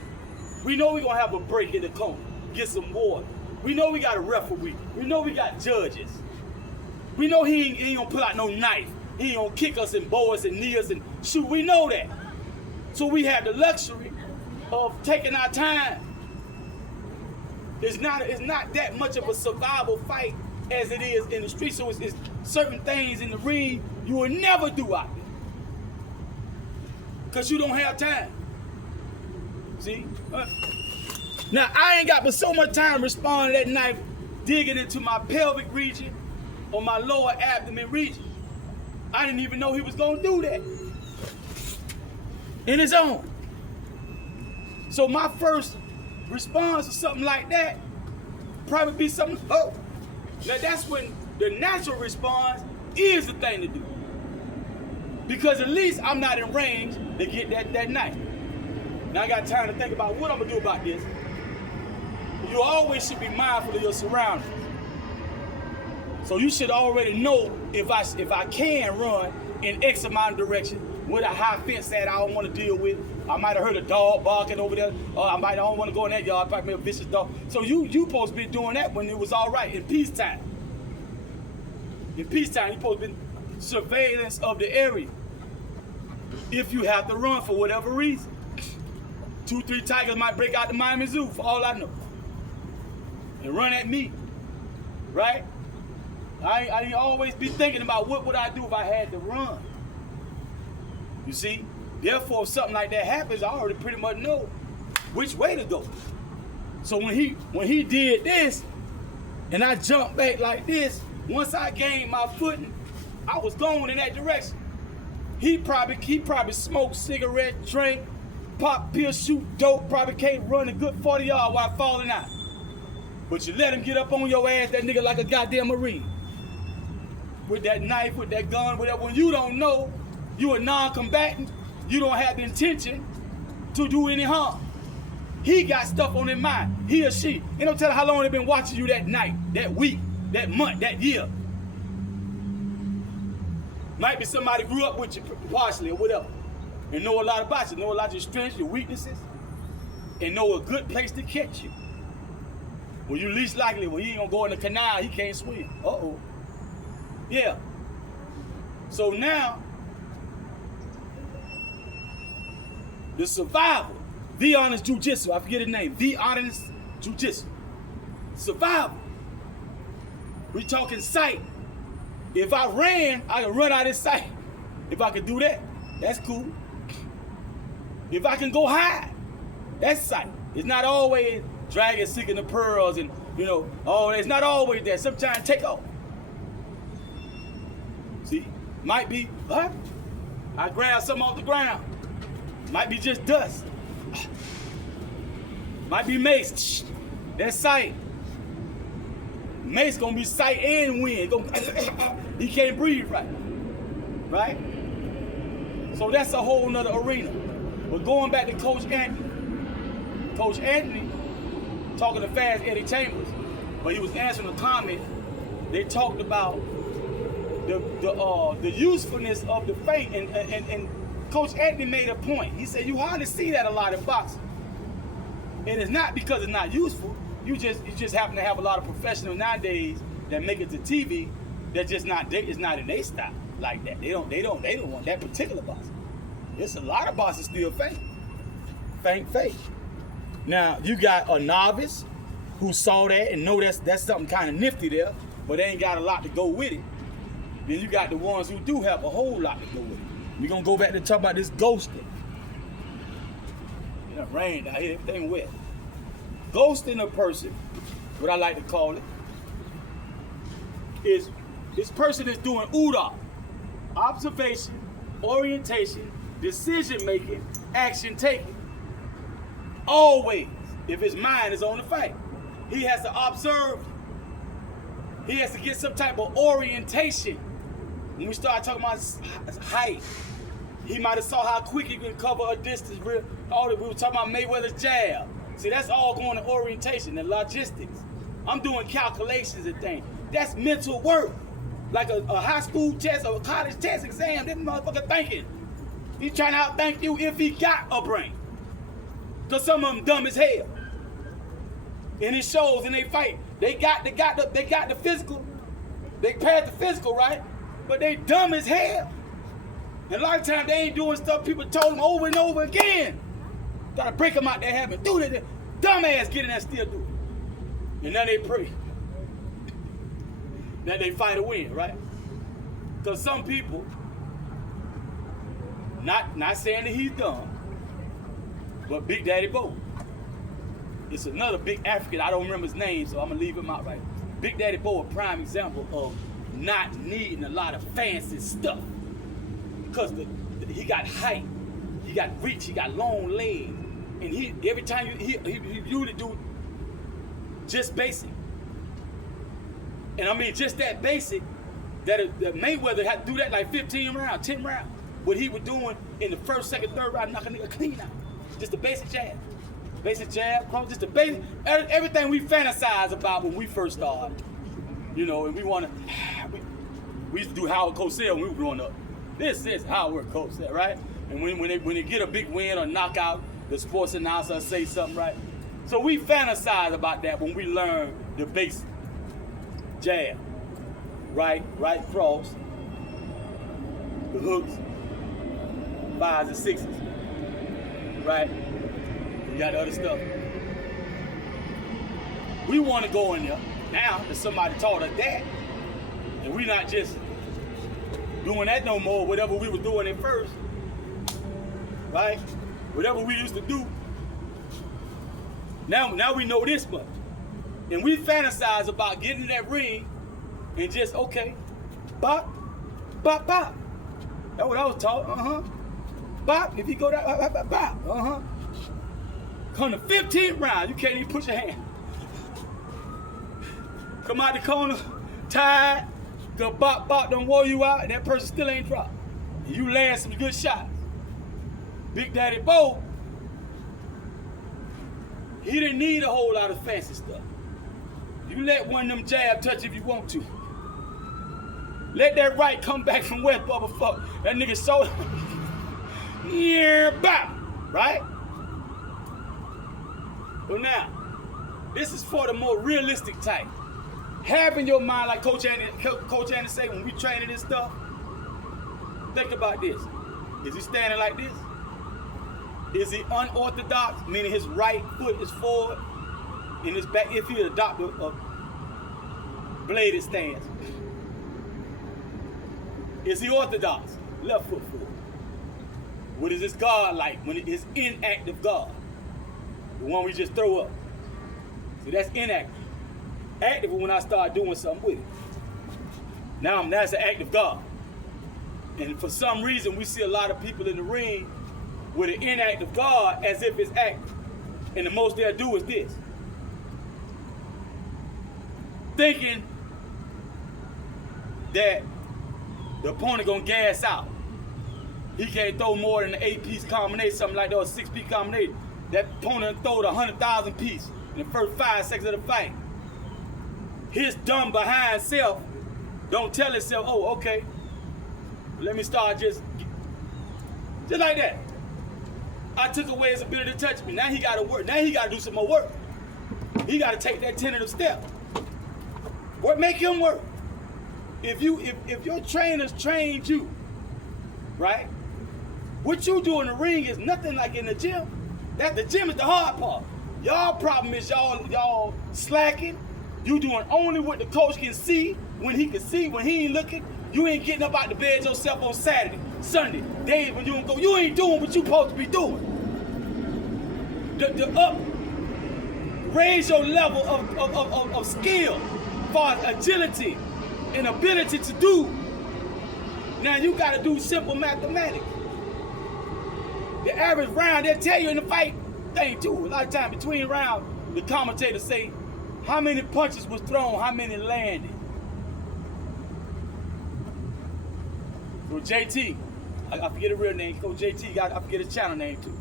We know we're gonna have a break in the corner, get some water. We know we got a referee. We know we got judges. We know he ain't gonna pull out no knife. He ain't gonna kick us and bow us and knee us and shoot. We know that. So we have the luxury of taking our time. It's not that much of a survival fight as it is in the street. So it's certain things in the ring you will never do out there. Because you don't have time. See? Now, I ain't got but so much time responding to that knife digging into my pelvic region or my lower abdomen region. I didn't even know he was going to do that. In his own. So my first response to something like that probably be something, oh. Now that's when the natural response is the thing to do. Because at least I'm not in range to get that knife. Now I got time to think about what I'm gonna do about this. You always should be mindful of your surroundings. So you should already know if I can run in X amount of direction with a high fence that I don't want to deal with. I might have heard a dog barking over there, or I don't want to go in that yard, probably a vicious dog. So you supposed to be doing that when it was all right in peacetime. In peacetime, you supposed to be surveillance of the area. If you have to run for whatever reason. 2, 3 tigers might break out the Miami Zoo for all I know. And run at me, right? I always be thinking about what would I do if I had to run. You see? Therefore, if something like that happens, I already pretty much know which way to go. So when he did this, and I jumped back like this, once I gained my footing, I was going in that direction. He probably smoked cigarette, drank, pop pill, shoot dope, probably can't run a good 40 yards while falling out. But you let him get up on your ass, that nigga like a goddamn Marine. With that knife, with that gun, whatever. When you don't know, you a non-combatant, you don't have the intention to do any harm. He got stuff on his mind, he or she. It don't tell how long they been watching you that night, that week, that month, that year. Might be somebody grew up with you partially or whatever, and know a lot about you, know a lot of your strengths, your weaknesses, and know a good place to catch you. Well, you least likely, well, he ain't gonna go in the canal, he can't swim. Uh-oh. Yeah. So now, the survival, the honest jujitsu, I forget his name, the honest jujitsu. Survival. We talking sight. If I ran, I can run out of sight. If I can do that, that's cool. If I can go high, that's sight. It's not always dragon seeking the pearls and, it's not always that. Sometimes take off. See, might be, I grab something off the ground. Might be just dust. Might be mace. That's sight. Mace gonna be sight and wind. He can't breathe right. Right? So that's a whole nother arena. But going back to Coach Anthony. Coach Anthony, talking to Fast Eddie Chambers, but he was answering a comment. They talked about the usefulness of the feint, and Coach Anthony made a point. He said you hardly see that a lot in boxing. And it's not because it's not useful. You just happen to have a lot of professionals nowadays that make it to TV that just it's not in their style like that. They don't want that particular boxing. There's a lot of boxers still feint. Now you got a novice who saw that and know that's something kind of nifty there, but they ain't got a lot to go with it. Then you got the ones who do have a whole lot to go with it. We're gonna go back to talk about this ghosting. It rained out here, everything wet. Ghosting a person, what I like to call it, is this person is doing OODA, observation, orientation, decision making, action taking. Always, if his mind is on the fight, he has to observe. He has to get some type of orientation. When we start talking about height, he might have saw how quick he can cover a distance. We were talking about Mayweather's jab. See, that's all going to orientation and logistics. I'm doing calculations and things. That's mental work. Like a high school test or a college test exam, this motherfucker thinking. He's trying to outthink you if he got a brain. Because some of them dumb as hell. And it shows in they fight. They got the physical. They passed the physical, right? But they dumb as hell. And a lot of times they ain't doing stuff people told them over and over again. Gotta break them out their habit. Do that. Dumbass get in there still do it. And now they pray. That they fight a win, right? Because some people, not saying that he's dumb, but Big Daddy Bo. It's another big African, I don't remember his name, so I'm gonna leave him out right. Big Daddy Bo, a prime example of not needing a lot of fancy stuff. Because he got height, he got reach, he got long legs. And every time he usually do just basic. And I mean, just that basic, that Mayweather had to do that like 15 rounds, 10 rounds. What he was doing in the first, second, third round, knocking a nigga clean out. Just a basic jab. Basic jab, just a basic, everything we fantasize about when we first started. You know, and we used to do Howard Cosell when we were growing up. This is Howard Cosell, right? And when they get a big win or knockout, the sports announcer say something, right? So we fantasize about that when we learn the basic. Jab, right cross, the hooks, 5s and 6s, right? You got the other stuff. We want to go in there now that somebody taught us that, and we not just doing that no more. Whatever we were doing at first, right? Whatever we used to do. Now we know this much. And we fantasize about getting in that ring and just, okay, bop, bop, bop. That's what I was taught, Bop, if you go that, bop, bop, Come to 15th round, you can't even put your hand. Come out the corner, tired, the bop, bop done wore you out, and that person still ain't dropped. And you land some good shots. Big Daddy Bo, he didn't need a whole lot of fancy stuff. You let one of them jab touch if you want to. Let that right come back from West Bubba fuck. That nigga so yeah, bop, right? But now, this is for the more realistic type. Have in your mind, like Coach Andy say when we training this stuff, think about this. Is he standing like this? Is he unorthodox, meaning his right foot is forward, and his back, if he adopt a bladed stance? Is he orthodox? Left foot forward. What is his guard like when it is inactive guard? The one we just throw up. So that's inactive. Active when I start doing something with it. Now that's an active guard. And for some reason we see a lot of people in the ring with an inactive guard as if it's active. And the most they'll do is this. Thinking that the opponent gonna gas out. He can't throw more than an 8-piece combination, something like that, or a 6-piece combination. That opponent throwed 100,000 piece in the first 5 seconds of the fight. His dumb behind self don't tell himself, oh, okay, let me start just like that. I took away his ability to touch me. Now he gotta work. Now he gotta do some more work. He gotta take that tentative step. What make him work? If your trainers trained you, right? What you do in the ring is nothing like in the gym. That the gym is the hard part. Y'all problem is y'all slacking. You doing only what the coach can see when he can see, when he ain't looking. You ain't getting up out the bed yourself on Saturday, Sunday, days when you don't go. You ain't doing what you supposed to be doing. Raise your level of skill, as far as agility and ability to do. Now you gotta do simple mathematics. The average round, they'll tell you in the fight thing too. A lot of time between rounds, the commentators say how many punches was thrown, how many landed. So JT, I forget his real name. Coach JT, I forget his channel name too.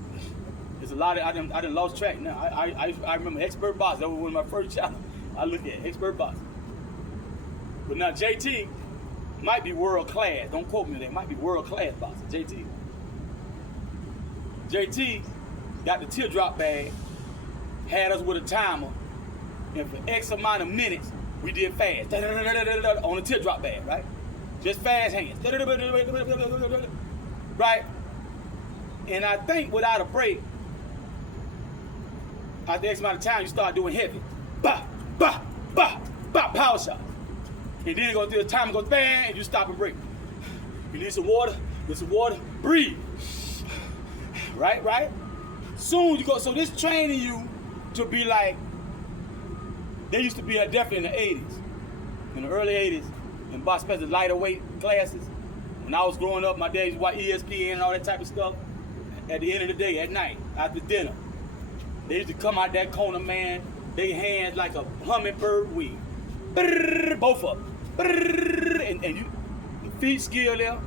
There's a lot of I done lost track now. I remember Expert Box. That was one of my first channels I looked at, Expert Box. But now JT might be world class. Don't quote me on that. Might be world class boxer. JT got the teardrop bag, had us with a timer, and for X amount of minutes, we did fast. On the teardrop bag, right? Just fast hands. Right? And I think without a break, after X amount of time, you start doing heavy. Bah, bah, bah, bah, power shots. And then it goes through the time, it goes bang, and you stop and break. You need some water, breathe. Right? Soon you go, so this training you to be like, they used to be definitely in the 80s, in the early 80s, in box special lighter weight classes. When I was growing up, my days watch ESPN and all that type of stuff. At the end of the day, at night, after dinner, they used to come out that corner, man, they hands like a hummingbird wing. Both of them. And you, the feet skill there.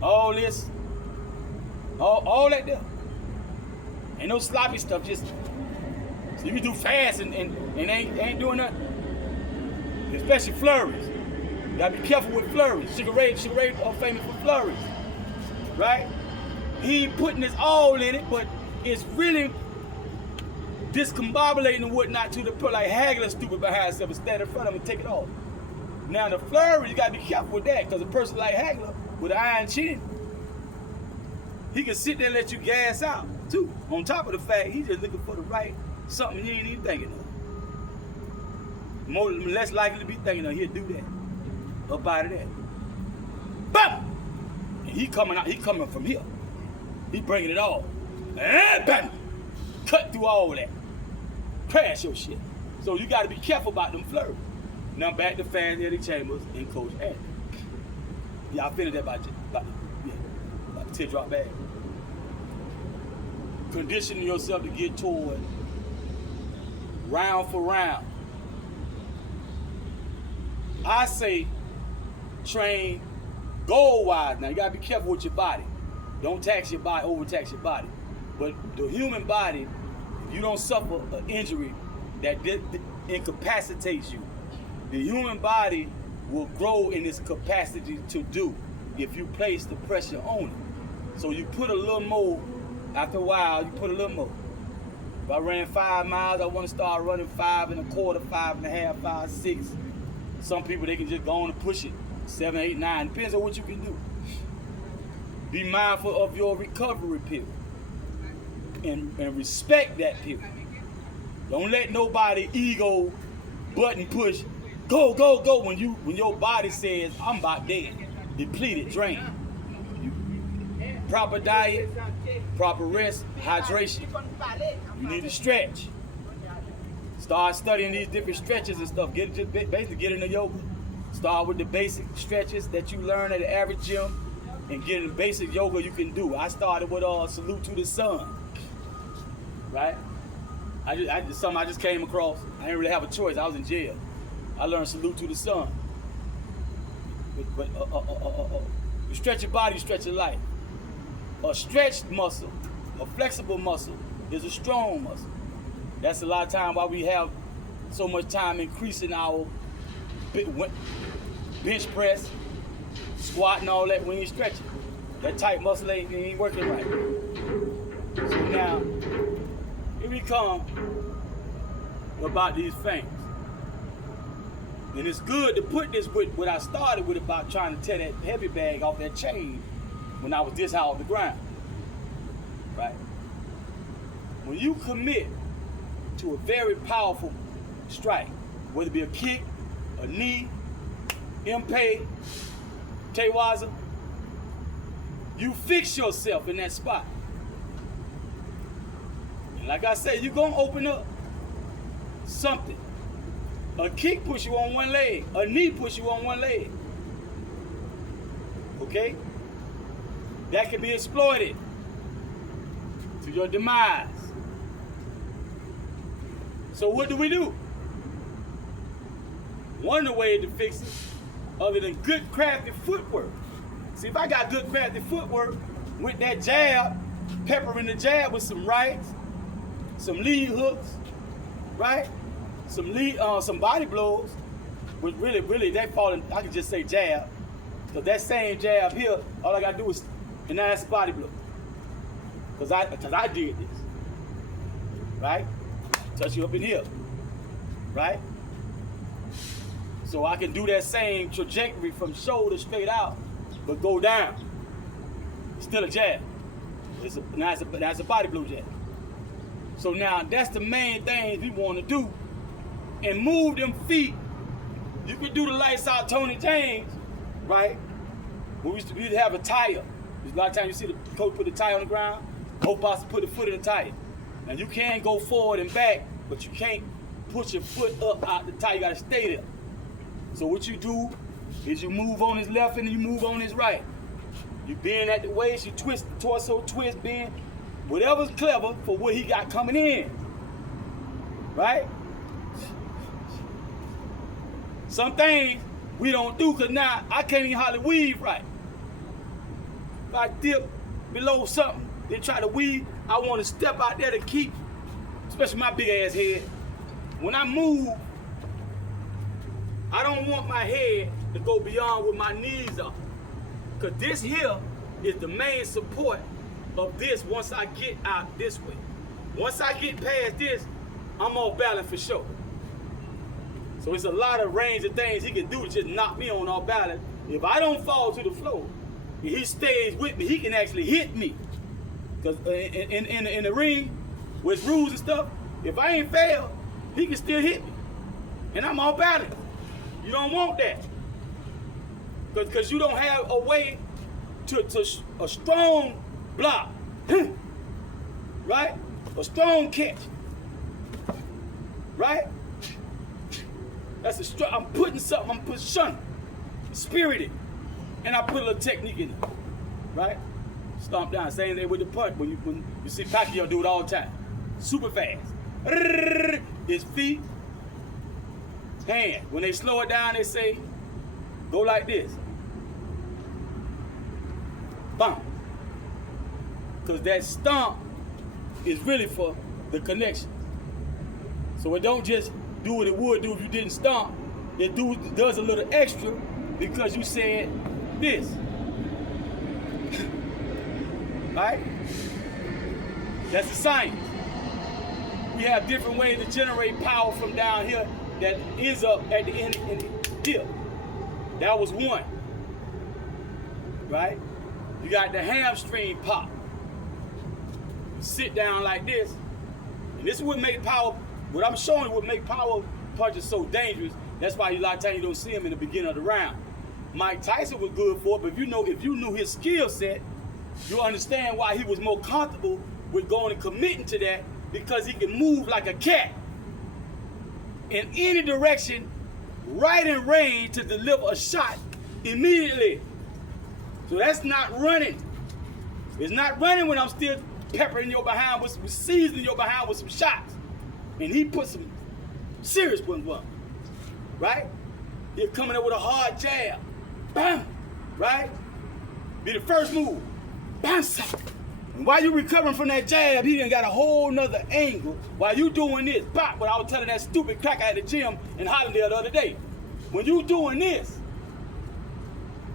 All this. All that there. Ain't no sloppy stuff, just so you can do fast and ain't doing nothing. Especially flurries. You gotta be careful with flurries. Sugar Ray are famous for flurries. Right? He ain't putting his all in it, but it's really discombobulating and whatnot to the point like Hagler stupid behind himself and stand in front of him and take it off. Now the flurry, you gotta be careful with that, because a person like Hagler with an iron chin, he can sit there and let you gas out too. On top of the fact, he's just looking for the right something he ain't even thinking of. More less likely to be thinking of, he'll do that. Up out of that. Bam! And he coming from here. He bringing it all. And bam! Cut through all that. Crash your shit. So you gotta be careful about them flurries. Now back to Fast Eddie Chambers and Coach Addy. Y'all finished that about the teardrop bag. Conditioning yourself to get toward round for round. I say train goal-wise. Now you gotta be careful with your body. Don't tax your body, overtax your body. But the human body, if you don't suffer an injury that incapacitates you, the human body will grow in its capacity to do if you place the pressure on it. So you put a little more, after a while, you put a little more. If I ran 5 miles, I want to start running 5 1/4, 5 1/2, 5, 6. Some people, they can just go on and push it. 7, 8, 9, depends on what you can do. Be mindful of your recovery period and respect that period. Don't let nobody ego button push, go, go, go when your body says, I'm about dead, depleted, drained. Proper diet, proper rest, hydration. You need to stretch. Start studying these different stretches and stuff. Basically get into yoga. Start with the basic stretches that you learn at the average gym and get the basic yoga you can do. I started with salute to the sun. Right? Something I just came across. I didn't really have a choice. I was in jail. I learned salute to the sun. But you stretch your body, you stretch your life. A stretched muscle, a flexible muscle, is a strong muscle. That's a lot of time why we have so much time increasing our bench press, squat and all that when you stretch it. That tight muscle ain't working right. So now, here we come about these things. And it's good to put this with what I started with about trying to tear that heavy bag off that chain when I was this high off the ground. Right? When you commit to a very powerful strike, whether it be a kick, a knee, impay, tewaza, you fix yourself in that spot. And like I said, you're gonna open up something. A kick push you on one leg, a knee push you on one leg. Okay? That can be exploited to your demise. So what do we do? One of the ways to fix it, other than good crafty footwork. See, if I got good crafty footwork with that jab, peppering the jab with some rights, some lead hooks, right? Some body blows, But really, they falling. I can just say jab, because that same jab here, all I gotta do is, and now that's a body blow. Cause I did this, right? Touch you up in here, right? So I can do that same trajectory from shoulder straight out, but go down. Still a jab. That's a body blow jab. So now that's the main thing we want to do, and move them feet. You can do the lights out Tony James, right? We used to have a tire. There's a lot of times you see the coach put the tire on the ground. Hope I put the foot in the tire. Now you can go forward and back, but you can't push your foot up out the tire. You gotta stay there. So what you do is you move on his left and you move on his right. You bend at the waist, you twist the torso, twist, bend. Whatever's clever for what he got coming in. Right? Some things we don't do because now I can't even hardly weave right. If I dip below something, then try to weave, I want to step out there to keep, especially my big ass head. When I move, I don't want my head to go beyond where my knees are. Because this here is the main support of this once I get out this way. Once I get past this, I'm off balance for sure. So it's a lot of range of things he can do to just knock me on off balance. If I don't fall to the floor, and he stays with me, he can actually hit me. Because in the ring, with rules and stuff, if I ain't fail, he can still hit me. And I'm off balance. You don't want that. Because you don't have a way to a strong block. Right? A strong catch. Right? That's a strong, I'm putting something, I'm pushing, spirited. And I put a little technique in it. Right? Stomp down, same thing with the punch. When you see Pacquiao do it all the time. Super fast. His feet, hand. When they slow it down, they say, go like this. Bam. Because that stomp is really for the connection. So it don't just do what it would do if you didn't stomp. It does a little extra because you said this. Right? That's the science. We have different ways to generate power from down here that is up at the end here. That was one. Right? You got the hamstring pop. You sit down like this. And this is what make power, what I'm showing you what make power punches so dangerous. That's why a lot of times you don't see him in the beginning of the round. Mike Tyson was good for it, but if you knew his skill set, you understand why he was more comfortable with going and committing to that, because he can move like a cat in any direction, right in range to deliver a shot immediately. So that's not running. It's not running when I'm still peppering your behind with seasoning your behind with some shots. And he put some serious ones up, right? He's coming up with a hard jab, bam, right? Be the first move. Bounce. And while you recovering from that jab, he done got a whole nother angle while you doing this. Pop, what I was telling that stupid cracker at the gym in Hollandale the other day. When you doing this,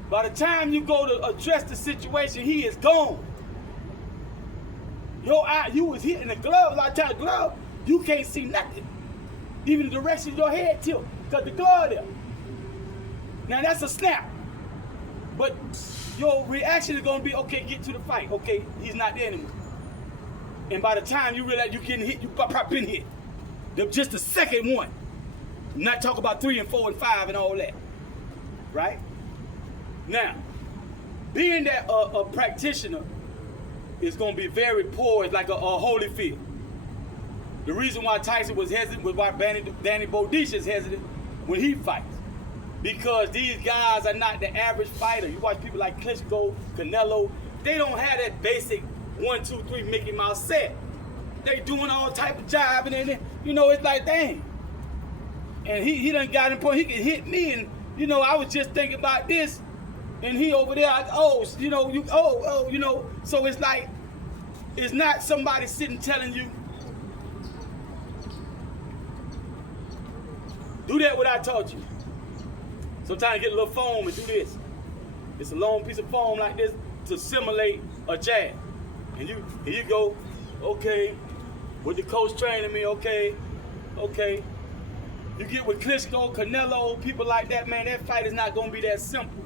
by the time you go to address the situation, he is gone. Your eye, you was hitting the glove, like that glove, you can't see nothing. Even the direction your head tilt, because the glove there. Now that's a snap. But your reaction is gonna be, okay, get to the fight. Okay, he's not there anymore. And by the time you realize you're getting hit, you probably been hit. Just the second one. Not talk about 3 and 4 and 5 and all that. Right? Now, being that a practitioner is gonna be very poor, it's like a Holyfield. The reason why Tyson was hesitant was why Danny Bodish is hesitant when he fights. Because these guys are not the average fighter. You watch people like Klitschko, Canelo, they don't have that basic 1, 2, 3 Mickey Mouse set. They doing all type of job, and then, you know, it's like, dang. And he done got in point, he can hit me, and, you know, I was just thinking about this, and he over there, you know, so it's like, it's not somebody sitting telling you, do that what I taught you. Sometimes get a little foam and do this. It's a long piece of foam like this to simulate a jab. And here you go, okay, with the coach training me, okay. You get with Klitschko, Canelo, people like that, man, that fight is not gonna be that simple.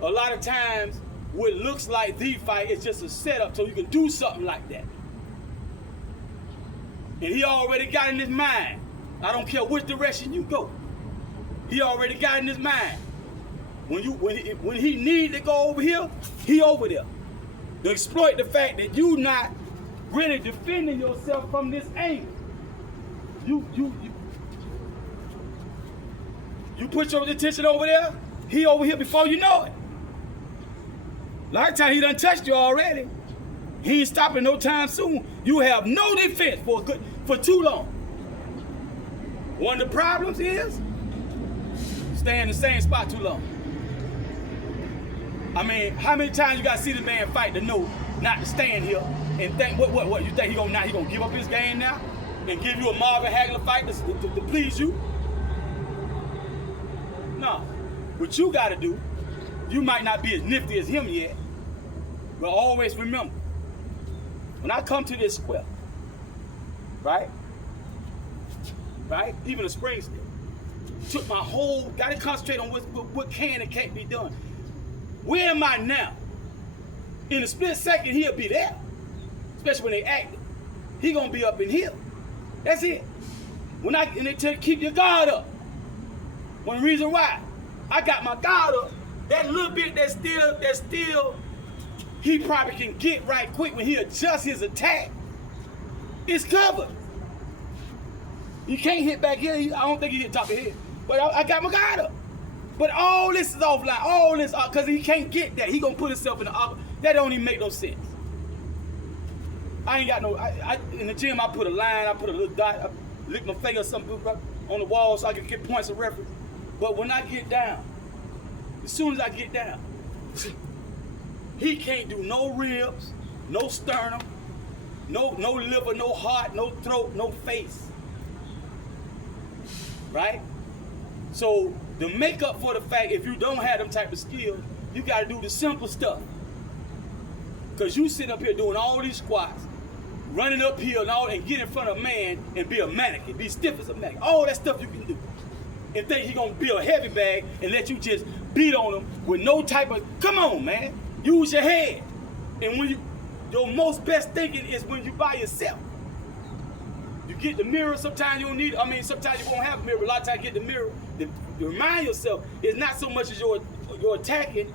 A lot of times, what looks like the fight is just a setup so you can do something like that. And he already got in his mind. I don't care which direction you go. He already got in his mind. When he need to go over here, he over there. To exploit the fact that you not really defending yourself from this angle. You put your attention over there, he over here before you know it. A lot of times he done touched you already. He ain't stopping no time soon. You have no defense for too long. One of the problems is staying in the same spot too long. I mean, how many times you gotta see the man fight to know not to stand here and think what you think he gonna give up his game now and give you a Marvin Hagler fight to please you? No. What you gotta do, you might not be as nifty as him yet, but always remember, when I come to this square, right? Even a spring stick, took my whole, gotta concentrate on what can and can't be done. Where am I now? In a split second, he'll be there. Especially when they act. He gonna be up in here. That's it. And they tell you keep your guard up. One reason why I got my guard up, that little bit that's still, he probably can get right quick when he adjusts his attack. It's covered. You can't hit back here. I don't think he hit top of the head. But I got my guard up. But all this is offline, all this, because he can't get that. He gonna put himself in the upper. That don't even make no sense. I ain't got no, in the gym I put a line, I put a little dot, I lick my finger or something on the wall so I can get points of reference. But when I get down, as soon as I get down, he can't do no ribs, no sternum, no liver, no heart, no throat, no face. Right? So the makeup for the fact, if you don't have them type of skills, you gotta do the simple stuff. Cause you sit up here doing all these squats, running uphill and get in front of a man and be a mannequin, be stiff as a mannequin. All that stuff you can do. And think he gonna be a heavy bag and let you just beat on him with no type of, come on man, use your head. And when your most best thinking is when you by yourself. You get the mirror, sometimes you don't need it. Sometimes you won't have a mirror, but a lot of times you get the mirror to remind yourself it's not so much as you're attacking.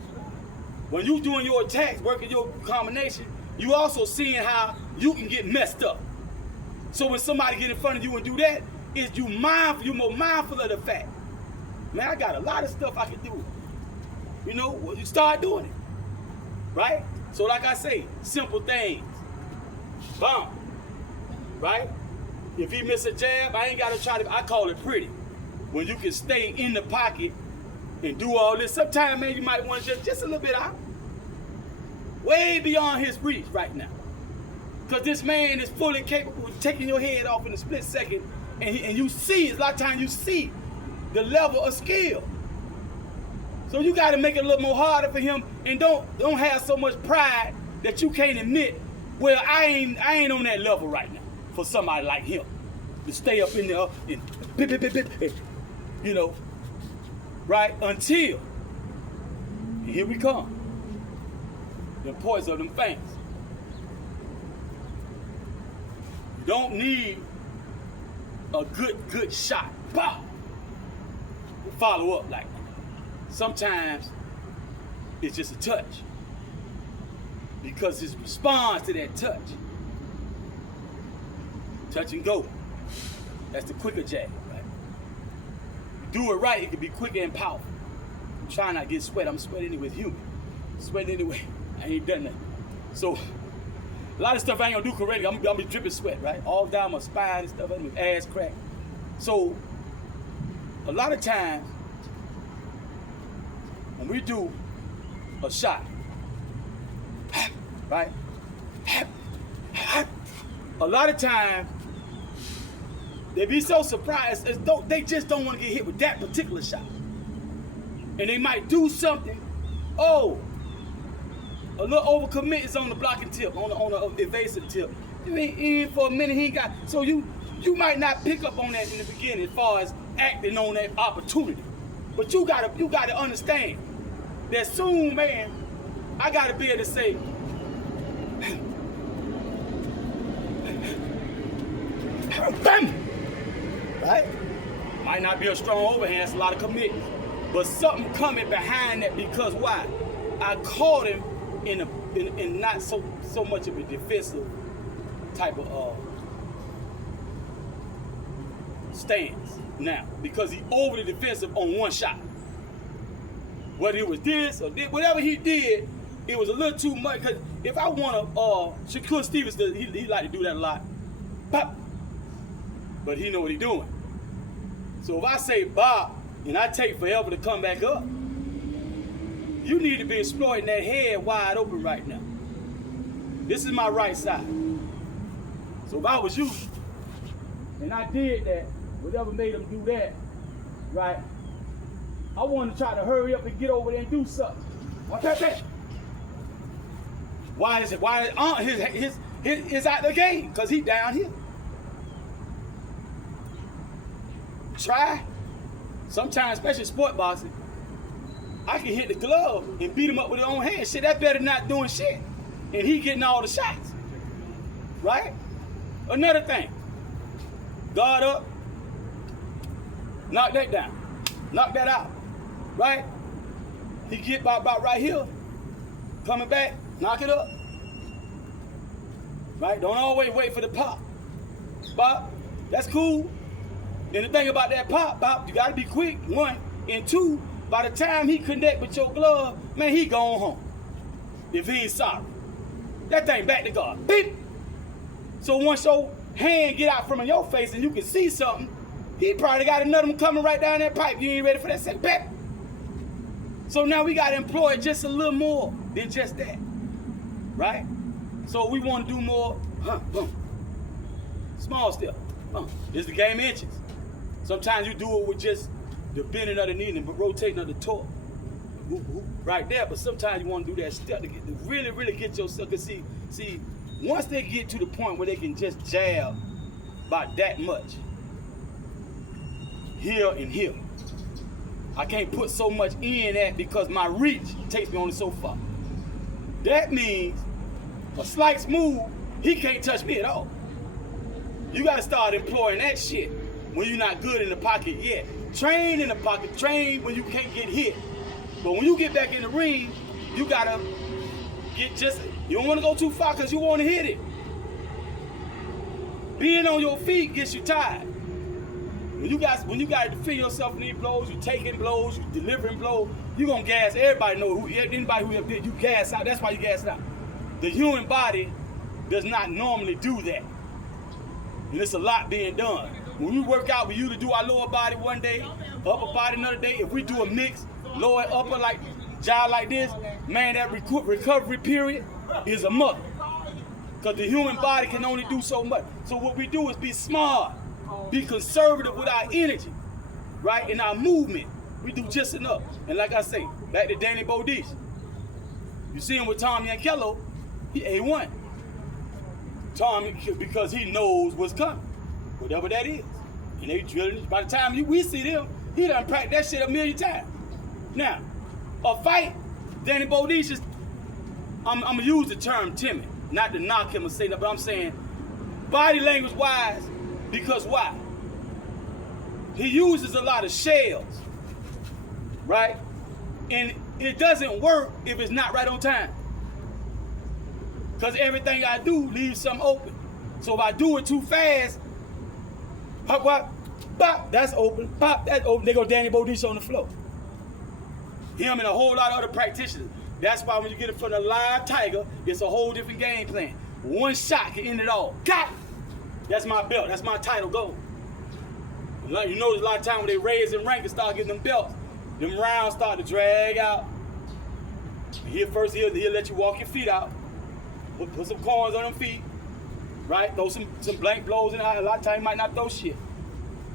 When you doing your attacks, working your combination, you also seeing how you can get messed up. So when somebody get in front of you and do that, you're more mindful of the fact, man, I got a lot of stuff I can do. You know, you start doing it, right? So like I say, simple things. Bump, right? If he miss a jab, I ain't gotta I call it pretty. When you can stay in the pocket and do all this. Sometimes, man, you might want to just a little bit out. Way beyond his reach right now. Because this man is fully capable of taking your head off in a split second, and you see, a lot of times you see the level of skill. So you got to make it a little more harder for him, and don't have so much pride that you can't admit, well, I ain't on that level right now for somebody like him to stay up in there and you know, right, until, and here we come, the importance of them feints. You don't need a good shot, pow, to follow up like that. Sometimes it's just a touch, because it responds to that touch. Touch and go. That's the quicker jab, right? You do it right, it can be quicker and powerful. I'm trying not to get sweat. I'm sweating anyway, human. Sweating anyway. I ain't done nothing. So, a lot of stuff I ain't gonna do correctly. I'm gonna be dripping sweat, right? All down my spine and stuff, my ass crack. So, a lot of times, when we do a shot, right? A lot of times, they be so surprised as though they just don't want to get hit with that particular shot. And they might do something. Oh, a little overcommit is on the blocking tip, on the evasive tip. I mean, for a minute he got. So you might not pick up on that in the beginning as far as acting on that opportunity. But you gotta understand that soon, man, I gotta be able to say, right? Might not be a strong overhand, it's a lot of commitments. But something coming behind that because why? I caught him in not so much of a defensive type of stance now, because he overly defensive on one shot. Whether it was this or this, whatever he did, it was a little too much. Because if I want to, Shakur Stevens, he like to do that a lot. Pop. But he know what he doing. So if I say bop and I take forever to come back up, you need to be exploiting that head wide open right now. This is my right side. So if I was you, and I did that, whatever made him do that, right? I want to try to hurry up and get over there and do something. What's that? Why is it? Why his out the game? Because he down here. Try. Sometimes, especially sport boxing, I can hit the glove and beat him up with his own hand. Shit, that's better than not doing shit. And he getting all the shots. Right? Another thing. Guard up. Knock that down. Knock that out. Right? He get about right here. Coming back. Knock it up. Right? Don't always wait for the pop. Pop. That's cool. And the thing about that pop, you gotta be quick, one. And two, by the time he connect with your glove, man, he going home. If he ain't sorry. That thing back to guard. Beep. So once your hand get out from your face and you can see something, he probably got another one coming right down that pipe. You ain't ready for that second. Beep. So now we gotta employ just a little more than just that. Right? So we wanna do more, boom. Small step. This is the game of inches. Sometimes you do it with just the bending of the knee and rotating of the torque. Right there, but sometimes you want to do that step to really get yourself. Cause see, once they get to the point where they can just jab about that much, here and here, I can't put so much in that because my reach takes me only so far. That means a slight move, he can't touch me at all. You gotta start employing that shit when you're not good in the pocket yet. Train in the pocket, train when you can't get hit. But when you get back in the ring, you gotta get you don't wanna go too far because you wanna hit it. Being on your feet gets you tired. When you gotta defend yourself in these blows, you taking blows, you delivering blows, you gonna gas. Everybody know anybody who ever did, you gas out. That's why you gas out. The human body does not normally do that. And it's a lot being done. When we work out, we usually do our lower body one day, upper body another day. If we do a mix, lower, upper, like jive like this, man, that recovery period is a mother. Because the human body can only do so much. So what we do is be smart, be conservative with our energy, right? In our movement, we do just enough. And like I say, back to Danny Bodice. You see him with Tommy and Kello, he A1. Tommy, because he knows what's coming, whatever that is. And they drilling. By the time we see them, he done practiced that shit a million times. Now, a fight, Danny Bodice is, I'm gonna use the term timid, not to knock him or say that, but I'm saying body language wise, because why? He uses a lot of shells, right? And it doesn't work if it's not right on time. Because everything I do leaves something open. So if I do it too fast, pop, pop, pop, that's open, pop, that's open. They go Danny Bodice on the floor. Him and a whole lot of other practitioners. That's why when you get in front of a live tiger, it's a whole different game plan. One shot can end it all. Got it. That's my belt. That's my title goal. You notice a lot of times when they raise in rank and start getting them belts, them rounds start to drag out. He'll let you walk your feet out. Put some corns on them feet, right? Throw some blank blows in the eye. A lot of times he might not throw shit.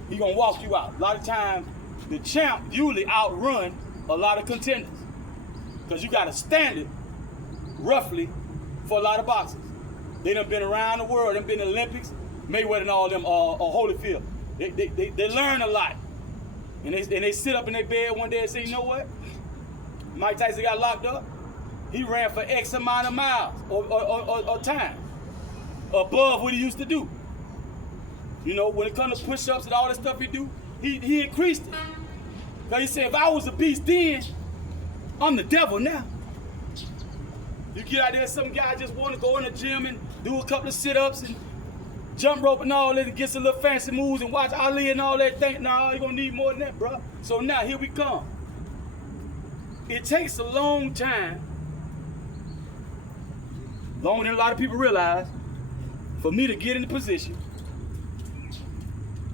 He gonna walk you out. A lot of times the champ usually outrun a lot of contenders. Because you got a standard, roughly, for a lot of boxers. They done been around the world, done been in the Olympics, Mayweather and all them, Holyfield. They learn a lot. And they sit up in their bed one day and say, you know what? Mike Tyson got locked up. He ran for X amount of miles or time above what he used to do. You know, when it comes to push-ups and all that stuff he do, he increased it. Because he said, if I was a beast then, I'm the devil now. You get out there, some guy just want to go in the gym and do a couple of sit-ups and jump rope and all that and get some little fancy moves and watch Ali and all that thing. Nah, you're going to need more than that, bro. So now, here we come. It takes a long time, longer than a lot of people realize, for me to get in the position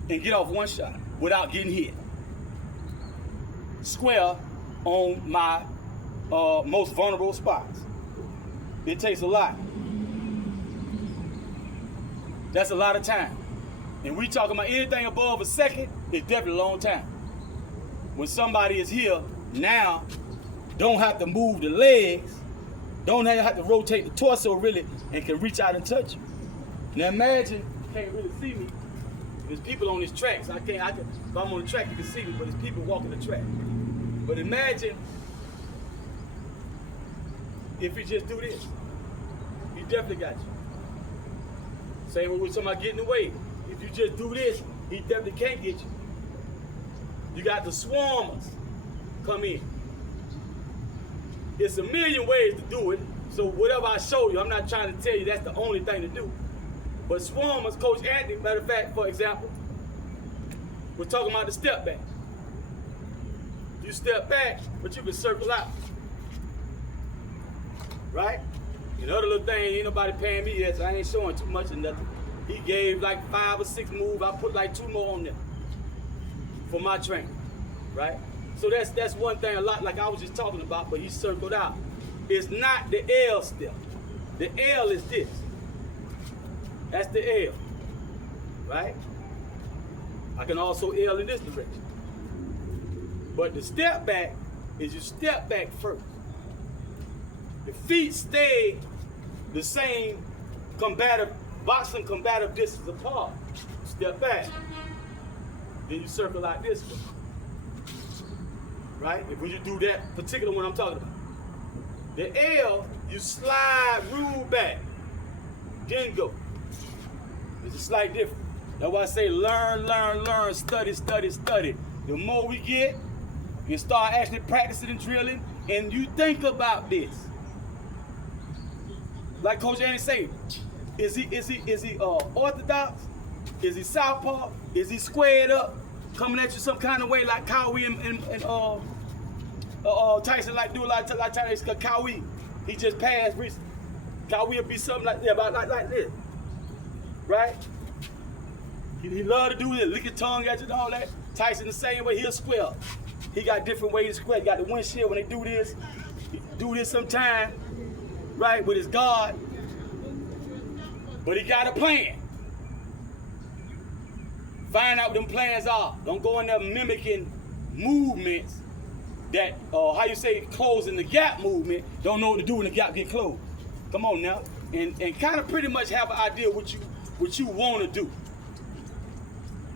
and get off one shot without getting hit. Square on my most vulnerable spots. It takes a lot. That's a lot of time. And we talking about anything above a second, it's definitely a long time. When somebody is here now, don't have to move the legs, don't have to rotate the torso really, and can reach out and touch you. Now imagine, you can't really see me. There's people on this track, so if I'm on the track, you can see me, but there's people walking the track. But imagine if you just do this. He definitely got you. Same way with somebody getting away. If you just do this, he definitely can't get you. You got the swarmers come in. It's a million ways to do it. So whatever I show you, I'm not trying to tell you that's the only thing to do. But swarmers, Coach Anthony, matter of fact, for example, we're talking about the step back. You step back, but you can circle out. Right? And other little thing, ain't nobody paying me yet, so I ain't showing too much of nothing. He gave like 5 or 6 moves. I put like 2 more on there for my training, right? So that's one thing a lot like I was just talking about, but he circled out. It's not the L step. The L is this. That's the L, right? I can also L in this direction. But the step back is you step back first. The feet stay the same boxing combative distance apart. Step back. Then you circle like this way. Right? If you do that particular one I'm talking about. The L, you slide, rule back. Then go. It's a slight difference. That's why I say learn, learn, learn, study, study, study. The more we get, you start actually practicing and drilling, and you think about this. Like Coach Andy said, is he orthodox? Is he southpaw? Is he squared up, coming at you some kind of way like Cowie and Tyson like do like Tyson? Cowie, he just passed recently. Cowie will be something like this, right? He love to do this, lick his tongue at you and all that. Tyson the same way, he'll square. He got different ways to square. He got the windshield when they do this. He do this sometime, right, with his guard. But he got a plan. Find out what them plans are. Don't go in there mimicking movements that, how you say, closing the gap movement. Don't know what to do when the gap get closed. Come on now. And kind of pretty much have an idea what you want to do.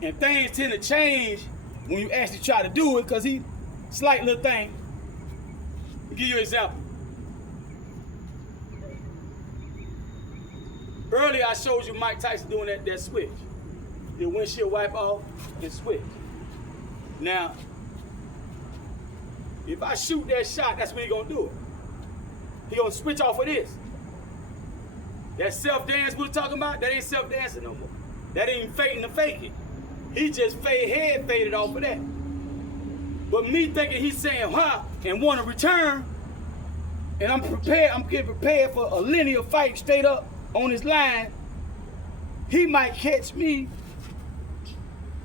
And things tend to change when you actually try to do it, because he, slight little thing. I'll give you an example. Earlier I showed you Mike Tyson doing that switch. The windshield wipe off and switch. Now, if I shoot that shot, that's when he gonna do it. He gonna switch off of this. That self-dance we were talking about, that ain't self-dancing no more. That ain't fading to fake it. He just faded off of that. But me thinking he's saying, huh, and want to return, and I'm getting prepared for a linear fight straight up on his line, he might catch me.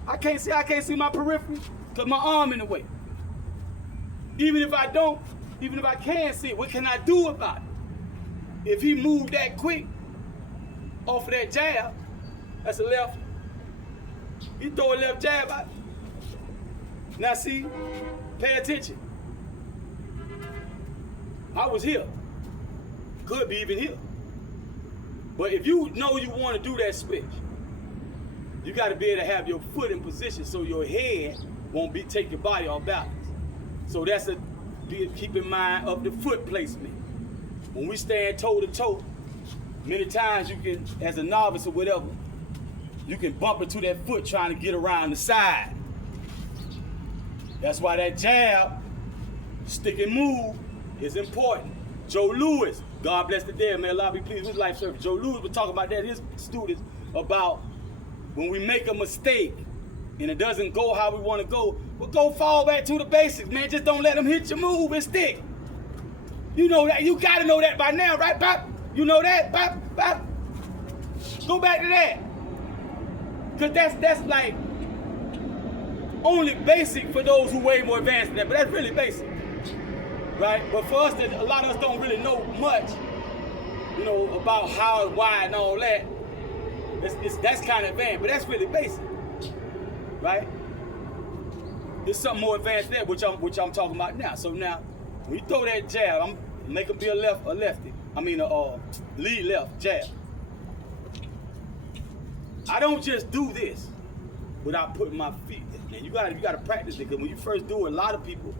I can't see my periphery because my arm in the way. Even if I can see it, what can I do about it? If he moved that quick off of that jab, that's a left. He throw a left jab out. Now see, pay attention. I was here. Could be even here. But if you know you want to do that switch, you got to be able to have your foot in position so your head won't take your body off balance. So that's keep in mind of the foot placement. When we stand toe to toe, many times you can, as a novice or whatever, you can bump into that foot trying to get around the side. That's why that jab, stick and move, is important. Joe Louis, God bless the dead, may Allah be pleased with his life service. Joe Louis was talking about that, his students, about when we make a mistake and it doesn't go how we want to go, well, go fall back to the basics, man. Just don't let them hit your move and stick. You know that. You got to know that by now, right, Bop? You know that, Bop, Bop? Go back to that. Because that's like only basic for those who way more advanced than that, but that's really basic, right? But for us, a lot of us don't really know much, you know, about how and why and all that. That's kind of advanced, but that's really basic, right? There's something more advanced there, which I'm talking about now. So now, when you throw that jab, I'm make them be a lefty. I mean a lead left jab. I don't just do this without putting my feet in. Man, you gotta practice it, because when you first do it, a lot of people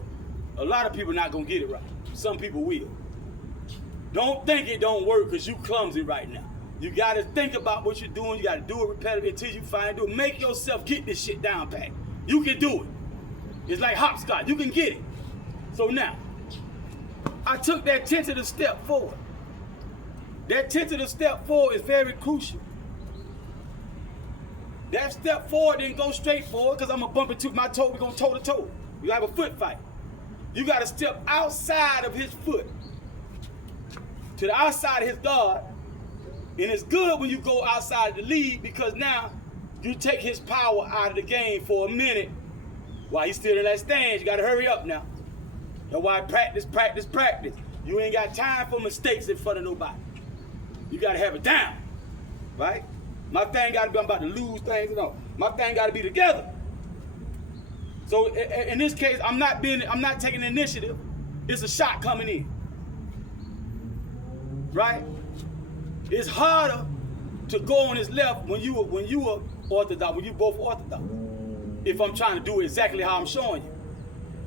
not gonna get it right. Some people will. Don't think it don't work because you clumsy right now. You gotta think about what you're doing. You gotta do it repetitively until you find it. Make yourself get this shit down pat. You can do it. It's like hopscotch. You can get it. So now, I took that tentative step forward. That tentative step forward is very crucial. That step forward didn't go straight forward because I'm gonna bump into my toe. We're gonna toe to toe. You have a foot fight. You gotta step outside of his foot to the outside of his guard. And it's good when you go outside of the lead, because now you take his power out of the game for a minute while he's still in that stance. You gotta hurry up now. That's why practice, practice, practice. You ain't got time for mistakes in front of nobody. You gotta have it down, right? My thing gotta be, I'm about to lose things, you know. My thing gotta be together. So in this case, I'm not taking the initiative. It's a shot coming in, right? It's harder to go on his left when you are orthodox, when you both orthodox. If I'm trying to do exactly how I'm showing you,